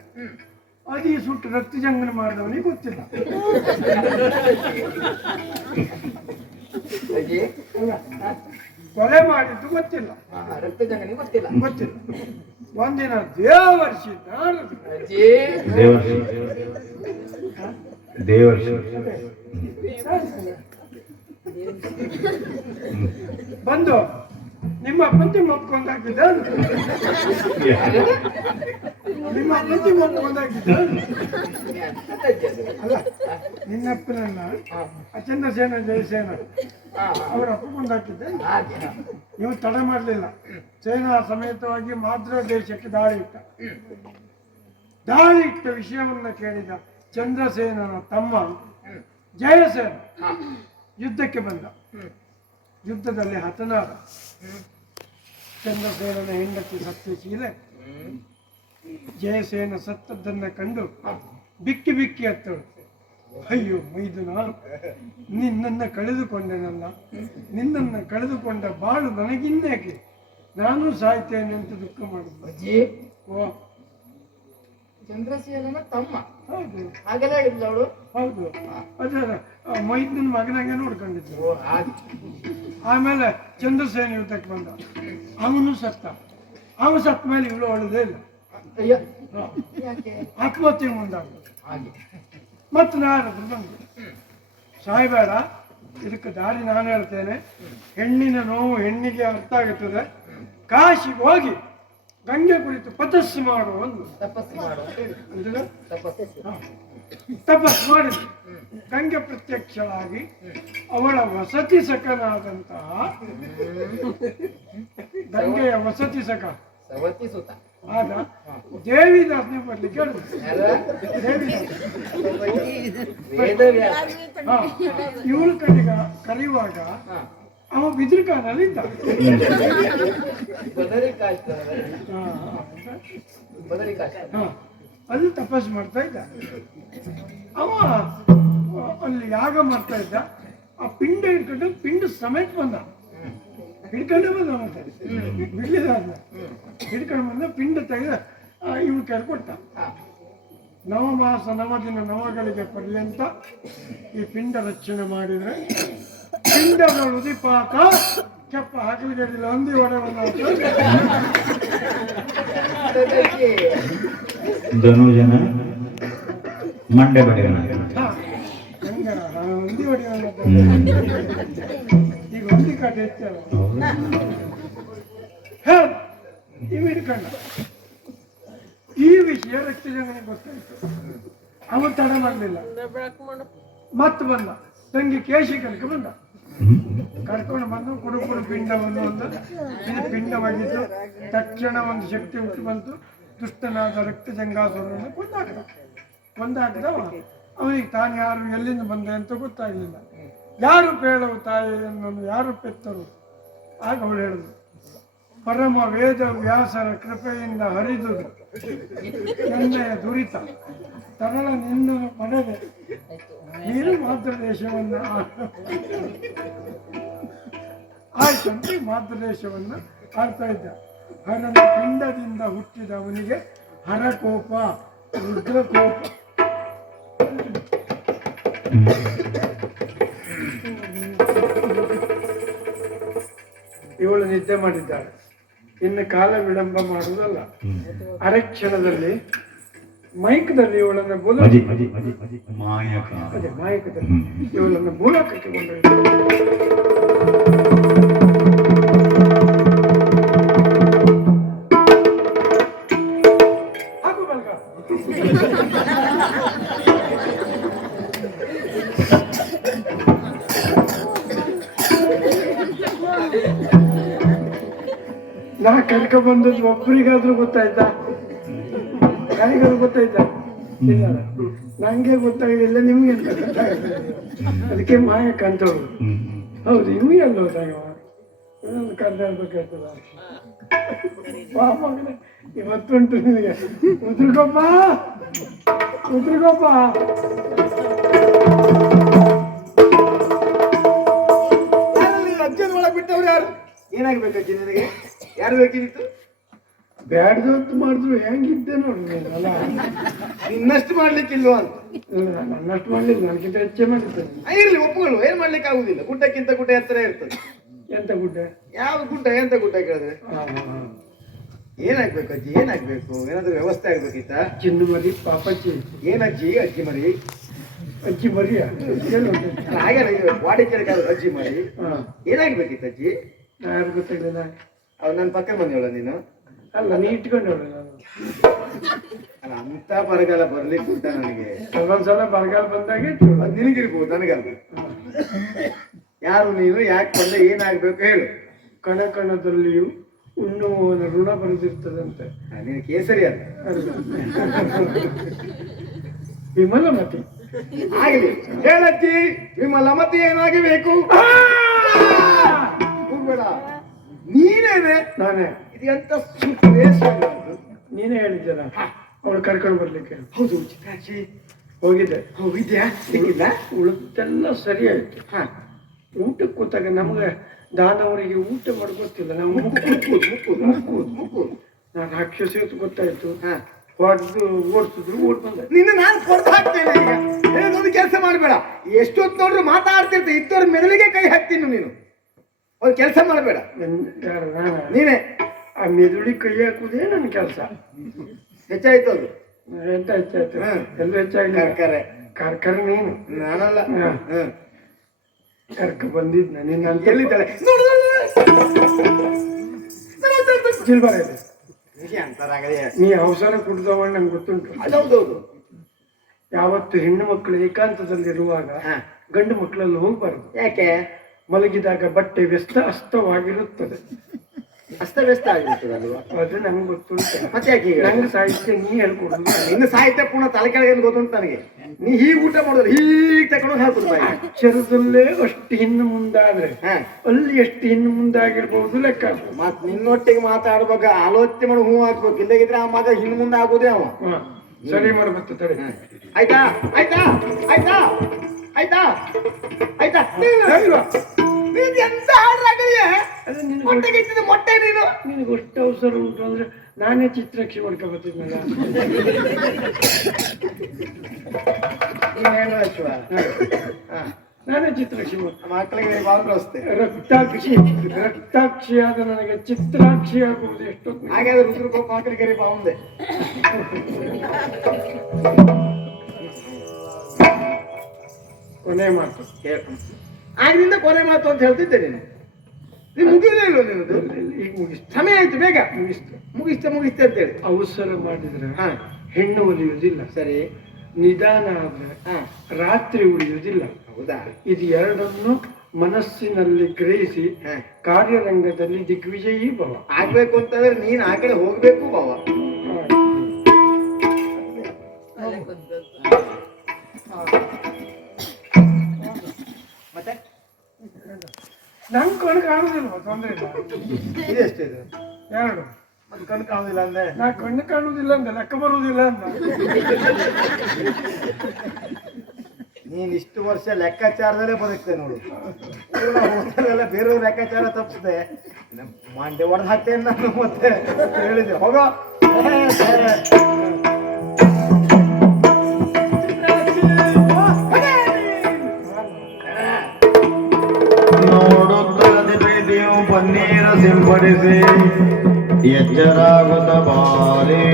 ಅದು ಈ ಸುಟ್ಟು ರಕ್ತಜಂಗನ ಮಾಡಿದವನಿಗೆ ಗೊತ್ತಿಲ್ಲ. ಅಜ್ಜಿ, ಕೊಲೆ ಮಾಡಿದ್ದು ಗೊತ್ತಿಲ್ಲ, ರಕ್ತಜಂಗನಿಗೆ ಗೊತ್ತಿಲ್ಲ. ಗೊತ್ತಿಲ್ಲ. ಒಂದಿನ ದೇವರ್ಷಿ ನಾರದ್ರು. ಅಜ್ಜಿ, ದೇವರ್ಷಿ ಬಂದು ನಿಮ್ಮ ಅಪ್ಪಂತಿ ಮಕ್ಕೊಂದಾಕಿದ್ದ, ನಿಮ್ಮ ಅಪ್ಪಂತಿ ಮಕ್ಕೊಂದಾಕಿದ್ದ. ಅಲ್ಲ, ನಿನ್ನಪ್ಪನನ್ನ ಚಂದ್ರಸೇನ ಜಯಸೇನ ಅವ್ರ ಅಪ್ಪಕೊಂದಾಕಿದ್ದೆ. ನೀವು ತಡ ಮಾಡಲಿಲ್ಲ. ಸೇನಾ ಸಮೇತವಾಗಿ ಮಾತೃ ದೇಶಕ್ಕೆ ದಾಳಿ ಇಟ್ಟ. ದಾಳಿ ಇಟ್ಟ ವಿಷಯವನ್ನ ಕೇಳಿದ ಚಂದ್ರಸೇನನ ತಮ್ಮ ಜಯಸೇನ ಯುದ್ಧಕ್ಕೆ ಬಂದ. ಯುದ್ಧದಲ್ಲಿ ಹತನಾದ. ಚಂದ್ರಸೇನನ ಹೆಂಡತಿ ಸತ್ಯಶೀಲೆ ಜಯಸೇನ ಸತ್ತದ್ದನ್ನ ಕಂಡು ಬಿಕ್ಕಿ ಬಿಕ್ಕಿ ಹತ್ತಳು. ಅಯ್ಯೋ ಮೈದುನ, ನಿನ್ನನ್ನು ಕಳೆದುಕೊಂಡೆನಲ್ಲ, ನಿನ್ನನ್ನು ಕಳೆದುಕೊಂಡ ಬಾಳು ನನಗಿನ್ನೇಕೆ, ನಾನು ಸಾಯ್ತೇನೆ ಅಂತ ದುಃಖ ಮಾಡಿದ್ಲು. ಅಜ್ಜಿ, ಓ ಚಂದ್ರಸೇನನ ತಮ್ಮ ಹೌದು ಹಾಗೆಲ್ಲ ಹೇಳಿದ್ಲು ಅವಳು. ಹೌದು, ಅದರ ಮೈದನ ಮಗನಾಗೆ ನೋಡ್ಕೊಂಡಿದ್ರು. ಓ ಹಾಗೆ. ಆಮೇಲೆ ಚಂದ್ರಸೇನ ಯುದ್ಧಕ್ಕೆ ಬಂದ. ಅವನು ಸತ್ತ. ಅವನು ಸತ್ತ ಮೇಲೆ ಇವಳು ಅಳುದೇ ಇಲ್ಲ. ಅಯ್ಯೋ, ಹ. ಯಾಕೆ ಆತ್ಮಹತ್ಯೆ ಮುಂದಾಗ್ಲು. ಹಾಗೆ? ಮತ್ತು ನಾರದ್ರು ಬಂದು, ಸಾಯ್ಬೇಡ, ಇದಕ್ಕೆ ದಾರಿ ನಾನು ಹೇಳ್ತೇನೆ. ಹೆಣ್ಣಿನ ನೋವು ಹೆಣ್ಣಿಗೆ ಅರ್ಥ ಆಗುತ್ತದೆ. ಕಾಶಿಗೆ ಹೋಗಿ ಗಂಗೆ ಕುರಿತು ತಪಸ್ಸು ಮಾಡು ಒಂದು. ತಪಸ್ಸು ಮಾಡು ಅಂತ ಹೇಳಿ. ಅಂದ್ರೆ ತಪಸ್ಸು. ತಪಸ್ಸು ಮಾಡಿದ್ರು. ಗಂಗೆ ಪ್ರತ್ಯಕ್ಷಳಾಗಿ ಅವಳ ವಸತಿ ಸಖನಾದಂತಹ ಗಂಗೆಯ ವಸತಿ ಸಖ ಸವತಿ ಸುತ ಆದ ದೇವಿದಾಸನೆ ಬರ್ಲಿಕ್ಕೆ ಹೇಳಿದ್ರು. ವೇದವ್ಯಾಸ. ಇವಳು ಕರೆಯುವಾಗ ಅವ ಬಿದ್ರಿಕಾನಲ್ಲಿ ಇದ್ದ. ಅಲ್ಲಿ ತಪಸ್ಸು ಮಾಡ್ತಾ ಇದ್ದ. ಅವ ಅಲ್ಲಿ ಯಾಗ ಮಾಡ್ತಾ ಇದ್ದ. ಆ ಪಿಂಡ ಹಿಡ್ಕೊಂಡು ಪಿಂಡ ಸಮೇತ ಬಂದ. ಹಿಡ್ಕೊಂಡೆ ಬಂದ ಮತ್ತೆ ಬಿಡ್ಲಿಲ್ಲ. ಹಿಡ್ಕೊಂಡು ಬಂದ ಪಿಂಡ ತೆಗೆದ ಇವ್ನು ಕೈಲಿ ಕೊಟ್ಟ. ನವಮಾಸ ನವದಿನ ನವಗಳಿಗೆ ಪರ್ಯಂತ ಈ ಪಿಂಡ ರಚನೆ ಮಾಡಿದ್ರೆ ಪಿಂಡದ ಉದಿಪಾತ ಕೆಪ್ಪ ಹಾಕಲಿಲ್ಲ ಹೊಂದಿ ಹೊಡೆವನ್ನು ಧನುಜನ ಮಂಡೆ ಬಡಿಯೋಣ. ಹೊಂದಿ ಹೊಡೆಯೋಣ ಈಗ ಹೊಂದಿ ಕಾಟ ಹೆಚ್ಚಲ್ಲ ಹೇಳ ಇವು ಹಿಡ್ಕೊಂಡ ಈ ವಿಷಯ ರಕ್ತಜಂಗನಿಗೆ ಗೊತ್ತಾಯ್ತು. ಅವನು ತಡ ಮಾಡಲಿಲ್ಲ, ಮತ್ತೆ ಬಂದ ತಂಗಿ ಕೇಶಿ ಕಲಿಕೆ ಬಂದ. ಕರ್ಕೊಂಡು ಬಂದು ಕುಡುಕುಡು ಪಿಂಡವನ್ನು ಒಂದು ಇದು ಪಿಂಡವಾಗಿದ್ದು ತಕ್ಷಣ ಒಂದು ಶಕ್ತಿ ಹುಟ್ಟು ಬಂತು. ದುಷ್ಟನಾದ ರಕ್ತಜಂಗಾಸುರನ್ನು ಕೊಂದಾಕಿದವ. ಅವನಿಗೆ ತಾನು ಯಾರು ಎಲ್ಲಿಂದ ಬಂದೆ ಅಂತ ಗೊತ್ತಾಗಲಿಲ್ಲ. ಯಾರು ಬೇಡವು ತಾಯಿಯನ್ನು ಯಾರು ಪೆತ್ತರು? ಆಗ ಅವಳು ಹೇಳಿದ್ರು, ಪರಮ ವೇದ ವ್ಯಾಸರ ಕೃಪೆಯಿಂದ ಹರಿದುದು ಎಣ್ಣೆಯ ದುರಿತ ತರಳ ನಿನ್ನ ಪಡೆದೆ ನೀನು ಮಾತೃ ದೇಶವನ್ನು ಆಯ್ತಂತೆ ಮಾತೃ ದೇಶವನ್ನು ಆಡ್ತಾ ಇದ್ದ. ಹರನ ಪಿಂಡದಿಂದ ಹುಟ್ಟಿದ ಅವನಿಗೆ ಹರಕೋಪ ರುದ್ರಕೋಪ. ಇವಳು ನಿದ್ದೆ ಮಾಡಿದ್ದಾಳೆ. ಇನ್ನು ಕಾಲ ವಿಳಂಬ ಮಾಡುವುದಲ್ಲ, ಅರಕ್ಷಣದಲ್ಲಿ ಮೈಕದಲ್ಲಿ ಇವಳನ್ನು ಮಾಯಕದಲ್ಲಿ ಇವಳನ್ನು ಭೂಲೋಕಕ್ಕೆ ಹಾಗೂ ಬಲ್ಗ ನಾ ಕರ್ಕ ಬಂದದ್ದು ಒಬ್ಬರಿಗಾದ್ರೂ ಗೊತ್ತಾಯ್ತಾ? ಯಾರಿಗಾದ್ರೂ ಗೊತ್ತಾಯ್ತಾ? ಇಲ್ಲ, ನಂಗೆ ಗೊತ್ತಾಗಲಿಲ್ಲ, ನಿಮ್ಗೆ ಎಂತ ಗೊತ್ತಾಗಲಿಲ್ಲ. ಅದಕ್ಕೆ ಮಾಯಕ ಅಂತವ್ರು. ಹೌದು, ಇವು ಎಲ್ಲ ಹೋದಾಗ ಇನ್ನೊಂದು ಕರ್ದಾಡ್ಬೇಕಾಗ್ತದ. ಮಗನೇ ಇವತ್ತುಂಟು ನಿನಗೆ ಉದ್ರಗೊಬ್ಬ ಉದ್ರಗೊಬ್ಬ. ಅಜ್ಜನ ಒಳಗೆ ಬಿಟ್ಟವ್ರು ಯಾರು? ಏನಾಗ್ಬೇಕಜ್ಜಿ ನಿನಗೆ? ಯಾರು ಬೇಕಿತ್ತು? ಬ್ಯಾಡ್ದೊತ್ತು ಮಾಡಿದ್ರು ಹೆಂಗಿದ್ದೆ ನೋಡ್ರಿ ಅಲ್ಲ. ಇನ್ನಷ್ಟು ಮಾಡ್ಲಿಕ್ಕಿಲ್ವ ಅಂತ? ನನ್ನಷ್ಟು ಮಾಡ್ಲಿಲ್ಲ, ನನಗಿಂತ ಹೆಚ್ಚೆ ಮಾಡಿರ್ತೇನೆ. ಇರ್ಲಿ, ಒಪ್ಪುಗಳು. ಏನ್ ಮಾಡ್ಲಿಕ್ಕೆ ಆಗುದಿಲ್ಲ. ಗುಡ್ಡಕ್ಕಿಂತ ಗುಡ್ಡ ಎತ್ತರ ಇರ್ತದೆ. ಎಂತ ಗುಡ್ಡ? ಯಾವ ಗುಡ್ಡ? ಎಂತ ಗುಡ್ಡ ಕೇಳಿದ್ರೆ ಏನಾಗ್ಬೇಕು ಅಜ್ಜಿ? ಏನಾಗ್ಬೇಕು? ಏನಾದ್ರೂ ವ್ಯವಸ್ಥೆ ಆಗ್ಬೇಕಿತ್ತ? ಚಿನ್ನು ಮರಿ ಪಾಪಚ್ಚಿ. ಏನಜ್ಜಿ ಅಜ್ಜಿ ಮರಿ? ಅಜ್ಜಿ ಮರಿಯ ಹಾಗೆ ವಾಡಿಕೆ ಅಜ್ಜಿ ಮರಿ ಏನಾಗ್ಬೇಕಿತ್ತು ಅಜ್ಜಿ? ಯಾರು ಗೊತ್ತಾಗಲಿಲ್ಲ. ಅವ್ರು ನನ್ನ ಪಕ್ಕ ಬಂದೇವಳ ನೀನು? ಅಲ್ಲ, ನೀ ಇಟ್ಕೊಂಡವಳ ನಾನು. ಅಲ್ಲ, ಅಂತ ಬರಗಾಲ ಬರ್ಲಿಕ್ಕೆ ಉಂಟ ನನಗೆ. ಒಂದ್ಸಲ ಬರಗಾಲ ಬಂದಾಗ ಅದು ನಿನಗಿರ್ಬೋದು, ನನಗಲ್ಲ. ಯಾರು ನೀನು? ಯಾಕೆ ಬಂದೆ? ಏನಾಗ್ಬೇಕು ಹೇಳು. ಕಣ ಕಣದಲ್ಲಿಯೂ ಉಣ್ಣುವವನ ಋಣ ಬರೆದಿರ್ತದಂತೆ. ನೀನು ಕೇಸರಿ ಅಲ್ಲ, ವಿಮಲಮತಿ. ಆಗಲಿ ಹೇಳಜ್ಜಿ. ವಿಮಲಮತಿ ಏನಾಗಬೇಕು? ಹೋಗ್ಬೇಡ. ನೀನೇನೆ? ನಾನೇ. ಇದು ಎಂತ ಸುಖ? ನೀನೇ ಹೇಳಿದ್ದಲ್ಲ ಅವಳು ಕರ್ಕೊಂಡು ಬರ್ಲಿಕ್ಕೆ. ಹೌದು ಚಿತ್ರಾಕ್ಷಿ, ಹೋಗಿದ್ದೆ. ಹೋಗಿದ್ಯಾ? ಸಿಕ್ಕಿಲ್ಲ? ಉಳಿದೆಲ್ಲ ಸರಿ ಆಯ್ತು. ಊಟಕ್ಕೆ ಕೂತಾಗ ನಮ್ಗೆ ದಾನವರಿಗೆ ಊಟ ಮಾಡ್ಕೊತಿಲ್ಲ. ನಾವು ಮುಕ್ಕುದು ನಾನು ರಾಕ್ಷಸಿ ಅಂತ ಗೊತ್ತಾಯ್ತು. ಹೊಡೆದು ಓಡಿಸಿದ್ರು ಓಡ್ ಬಂದೆ. ನಿನ್ನ ನಾನು ಹೊಡೆದು ಹಾಕ್ತೇನೆ. ಈಗ ಹೇಳೋದು ಕೆಲಸ ಮಾಡಬೇಡ. ಎಷ್ಟೊತ್ತು ನೋಡ್ರು ಮಾತಾಡ್ತಿರ್ತೆ. ಇದ್ದವ್ರ ಮೆದುಳಿಗೆ ಕೈ ಹಾಕ್ತೀನಿ ನೀನು. ಅವ್ರು ಕೆಲಸ ಮಾಡಬೇಡ. ಯಾರು? ನಾನು. ನೀನೇ. ಆ ಮೆದುಳಿ ಕೈ ಹಾಕುದೇ ನನ್ನ ಕೆಲಸ. ಹೆಚ್ಚಾಯ್ತು ಅದು. ಎಂತ ಹೆಚ್ಚಾಯ್ತು? ಎಲ್ಲ ಹೆಚ್ಚಾಗಿ ಕಾರ್ಕರೆ ನೀನು. ನಾನಲ್ಲ. ಕರ್ಕ ಬಂದಿದ್ ನಿನ್ನ ಎಲ್ಲಿದ್ದಾಳೆ? ಜಿಲ್ಬಾರ ಇದೆ. ಅಂತಾರಾಗಲೇ ನೀ ಅವಸರ ಕುಡ್ದವ ನಂಗೆ ಗೊತ್ತುಂಟು. ಅದೌದೌದು. ಯಾವತ್ತು ಹೆಣ್ಣು ಮಕ್ಕಳು ಏಕಾಂತದಲ್ಲಿರುವಾಗ ಗಂಡು ಮಕ್ಕಳಲ್ಲಿ ಹೋಗ್ಬಾರ್ದು. ಯಾಕೆ? ಮಲಗಿದಾಗ ಬಟ್ಟೆ ಅಸ್ತವಾಗಿರುತ್ತದೆ. ಅಸ್ತವ್ಯಸ್ತ ಆಗಿರ್ತದೆ ಅಲ್ವಾ? ಅದು ನಂಗೆ ಗೊತ್ತುಂಟು. ಮತ್ತೆ ಯಾಕೆ ನಂಗೆ ಸಾಹಿತ್ಯ ನೀ ಹೇಳ್ಕೊಡುದು. ನಿನ್ನ ಸಾಹಿತ್ಯ ಪುನಃ ತಲೆ ಕೆಳಗೆ ಗೊತ್ತುಂಟು ನನಗೆ. ನೀ ಹೀಗೆ ಊಟ ಮಾಡೋದು ಹೀಗೆ ತಗೊಂಡು ಹಾಕುದು ಬಾಯಿ. ಅಕ್ಷರದಲ್ಲೇ ಅಷ್ಟು ಹಿಂದೆ ಮುಂದಾದ್ರೆ ಅಲ್ಲಿ ಎಷ್ಟು ಹಿಂದೆ ಮುಂದಾಗಿರ್ಬಹುದು ಲೆಕ್ಕ. ಮತ್ ನಿನ್ನೊಟ್ಟಿಗೆ ಮಾತಾಡುವಾಗ ಆಲೋಚನೆ ಮಾಡಿ ಹೂ ಹಾಕ್ಬೇಕು. ಇಲ್ಲಗಿದ್ರೆ ಆ ಮಗ ಹಿಂದೆ ಮುಂದೆ ಆಗೋದೇ ಅವ. ಸರಿ ಮಾಡ್ಬೇಕು ತಡೆ. ಆಯ್ತಾ ಆಯ್ತಾ ಆಯ್ತಾ ಆಯ್ತಾ ಆಯ್ತಾ? ಎಂತ ಹಾಡ್ರಾಗಲಿಯೇ? ಮೊಟ್ಟೆಗೆ ಇಟ್ಟಿದ್ದು ಮೊಟ್ಟೆ ನೀನು. ನಿನಗೆ ಅಷ್ಟು ಅವಸರ ಉಂಟು ಅಂದ್ರೆ ನಾನೇ ಚಿತ್ರಕ್ಷಿ ಮಾಡ್ಕೊಬತ್ತಿದ್ನಲ್ಲ. ನೀನ್ ಹೇಳುವ ಶಿವ. ನಾನೇ ಚಿತ್ರಕ್ಷಿ ಮಕ್ಕಳಿಗೆ ಭಾಗವಹಿಸ್ತೇ. ರಕ್ತಾಕ್ಷಿಯಾದ ನನಗೆ ಚಿತ್ರಾಕ್ಷಿ ಆಗುವುದು ಎಷ್ಟೊತ್ತು. ಹಾಗಾದ್ರೆ ರುದ್ರಕೋಪ ಮಕ್ಕಳಿಗೆ ಬಾವುಂದೆ. ಕೊನೆ ಮಾತು ಆಗಿನಿಂದ ಕೊನೆ ಮಾತು ಅಂತ ಹೇಳ್ತಿದ್ದೆ ನೀನು. ನೀನು ಮುಗಿದೇ ಇಲ್ವ ನಿನ್ನದು? ಈಗ ಮುಗಿಸ್ತು. ಸಮಯ ಆಯ್ತು, ಬೇಗ ಮುಗಿಸ್ತು ಮುಗಿಸ್ತೆ ಅಂತ ಹೇಳಿ. ಅವಸರ ಮಾಡಿದ್ರೆ ಹೆಣ್ಣು ಉಳಿಯುವುದಿಲ್ಲ. ಸರಿ, ನಿಧಾನ ಆದ್ರೆ ರಾತ್ರಿ ಉಳಿಯುವುದಿಲ್ಲ. ಹೌದಾ? ಇದು ಎರಡನ್ನು ಮನಸ್ಸಿನಲ್ಲಿ ಗ್ರಹಿಸಿ ಕಾರ್ಯರಂಗದಲ್ಲಿ ದಿಗ್ವಿಜಯೀ ಭವ ಆಗ್ಬೇಕು ಅಂತಂದ್ರೆ ನೀನ್ ಆ ಕಡೆ ಹೋಗ್ಬೇಕು ಬಾವ. ಮತ್ತೆ ನಂಗೆ ಕಣ್ಣು ಕಾಣುದಿಲ್ವ? ತೊಂದ್ರೆ ಇಲ್ಲ. ಇದೆಷ್ಟು ಇದು? ಎರಡು. ಮತ್ತೆ ಕಣ್ಣು ಕಾಣುದಿಲ್ಲ ಅಂದ್ರೆ? ನಾ ಕಣ್ಣು ಕಾಣುದಿಲ್ಲ ಅಂತ ಲೆಕ್ಕ ಬರುವುದಿಲ್ಲ ಅಂತ. ನೀನ್ ಇಷ್ಟು ವರ್ಷ ಲೆಕ್ಕಾಚಾರದಲ್ಲೇ ಬದುಕ್ತೆ ನೋಡು. ಹೋದಲ್ಲೆಲ್ಲ ಬೇರೆಯವ್ರ ಲೆಕ್ಕಾಚಾರ ತಪ್ಪಿಸ್ದೆ, ಮಂಡೆ ಹೊಡೆದು ಹಾಕ್ತೇನೆ ನಾನು. ಮತ್ತೆ ಹೇಳಿದೆ ಹೋಗೋ. ನೋಡುತ್ತದೆ ಪ್ರೀತಿಯು ಪನ್ನೀರ ಸಿಂಪಡಿಸಿ ಎಚ್ಚರಾಗುತ್ತ ಬಾರಿ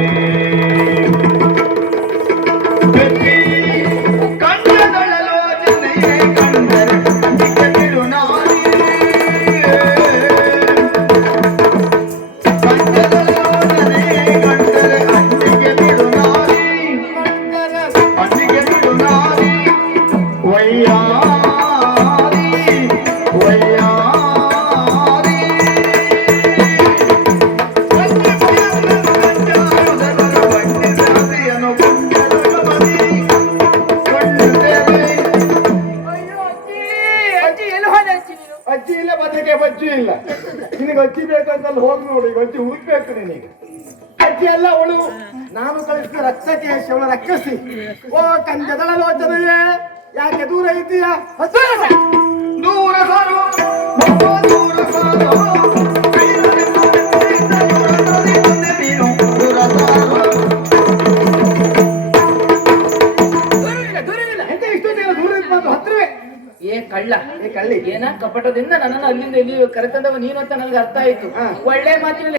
ಅಜ್ಜಿ ಇಲ್ಲ, ಬದಲಿಗೆ ಬಜ್ಜಿ ಇಲ್ಲ. ನಿನಗೆ ಅಜ್ಜಿ ಬೇಕಂತ ಹೋಗಿ ನೋಡಿ, ಈಗ ಅಜ್ಜಿ ಹುಡುಕ್ಬೇಕು ನಿನಗೆ. ಅಜ್ಜಿ ಅಲ್ಲ ಅವಳು, ನಾನು ಕಳಿಸಿದ ರಕ್ಷಕ್ಕೆ ಅವಳ ರಕ್ಷಸಿ. ಓ ಕಂಜದಳ ಲೋಚನೆಯೇ, ಯಾಕೆ ದೂರ ಇದೆಯಾ? ದೂರ ಸಾರು ದೂರ ಸಾರು ಹತ್ರವೇ. ಏ ಕಳ್ಳ, ಏ ಕಳ್ಳಿ, ಏನ ಕಪಟದಿಂದ ನನ್ನನ್ನು ಅಲ್ಲಿಂದ ಇಲ್ಲಿ ಕರೆತಂದವ ನೀನು ಅಂತ ನನಗೆ ಅರ್ಥ ಆಯ್ತು. ಒಳ್ಳೆ ಮಾತಿನಲ್ಲಿ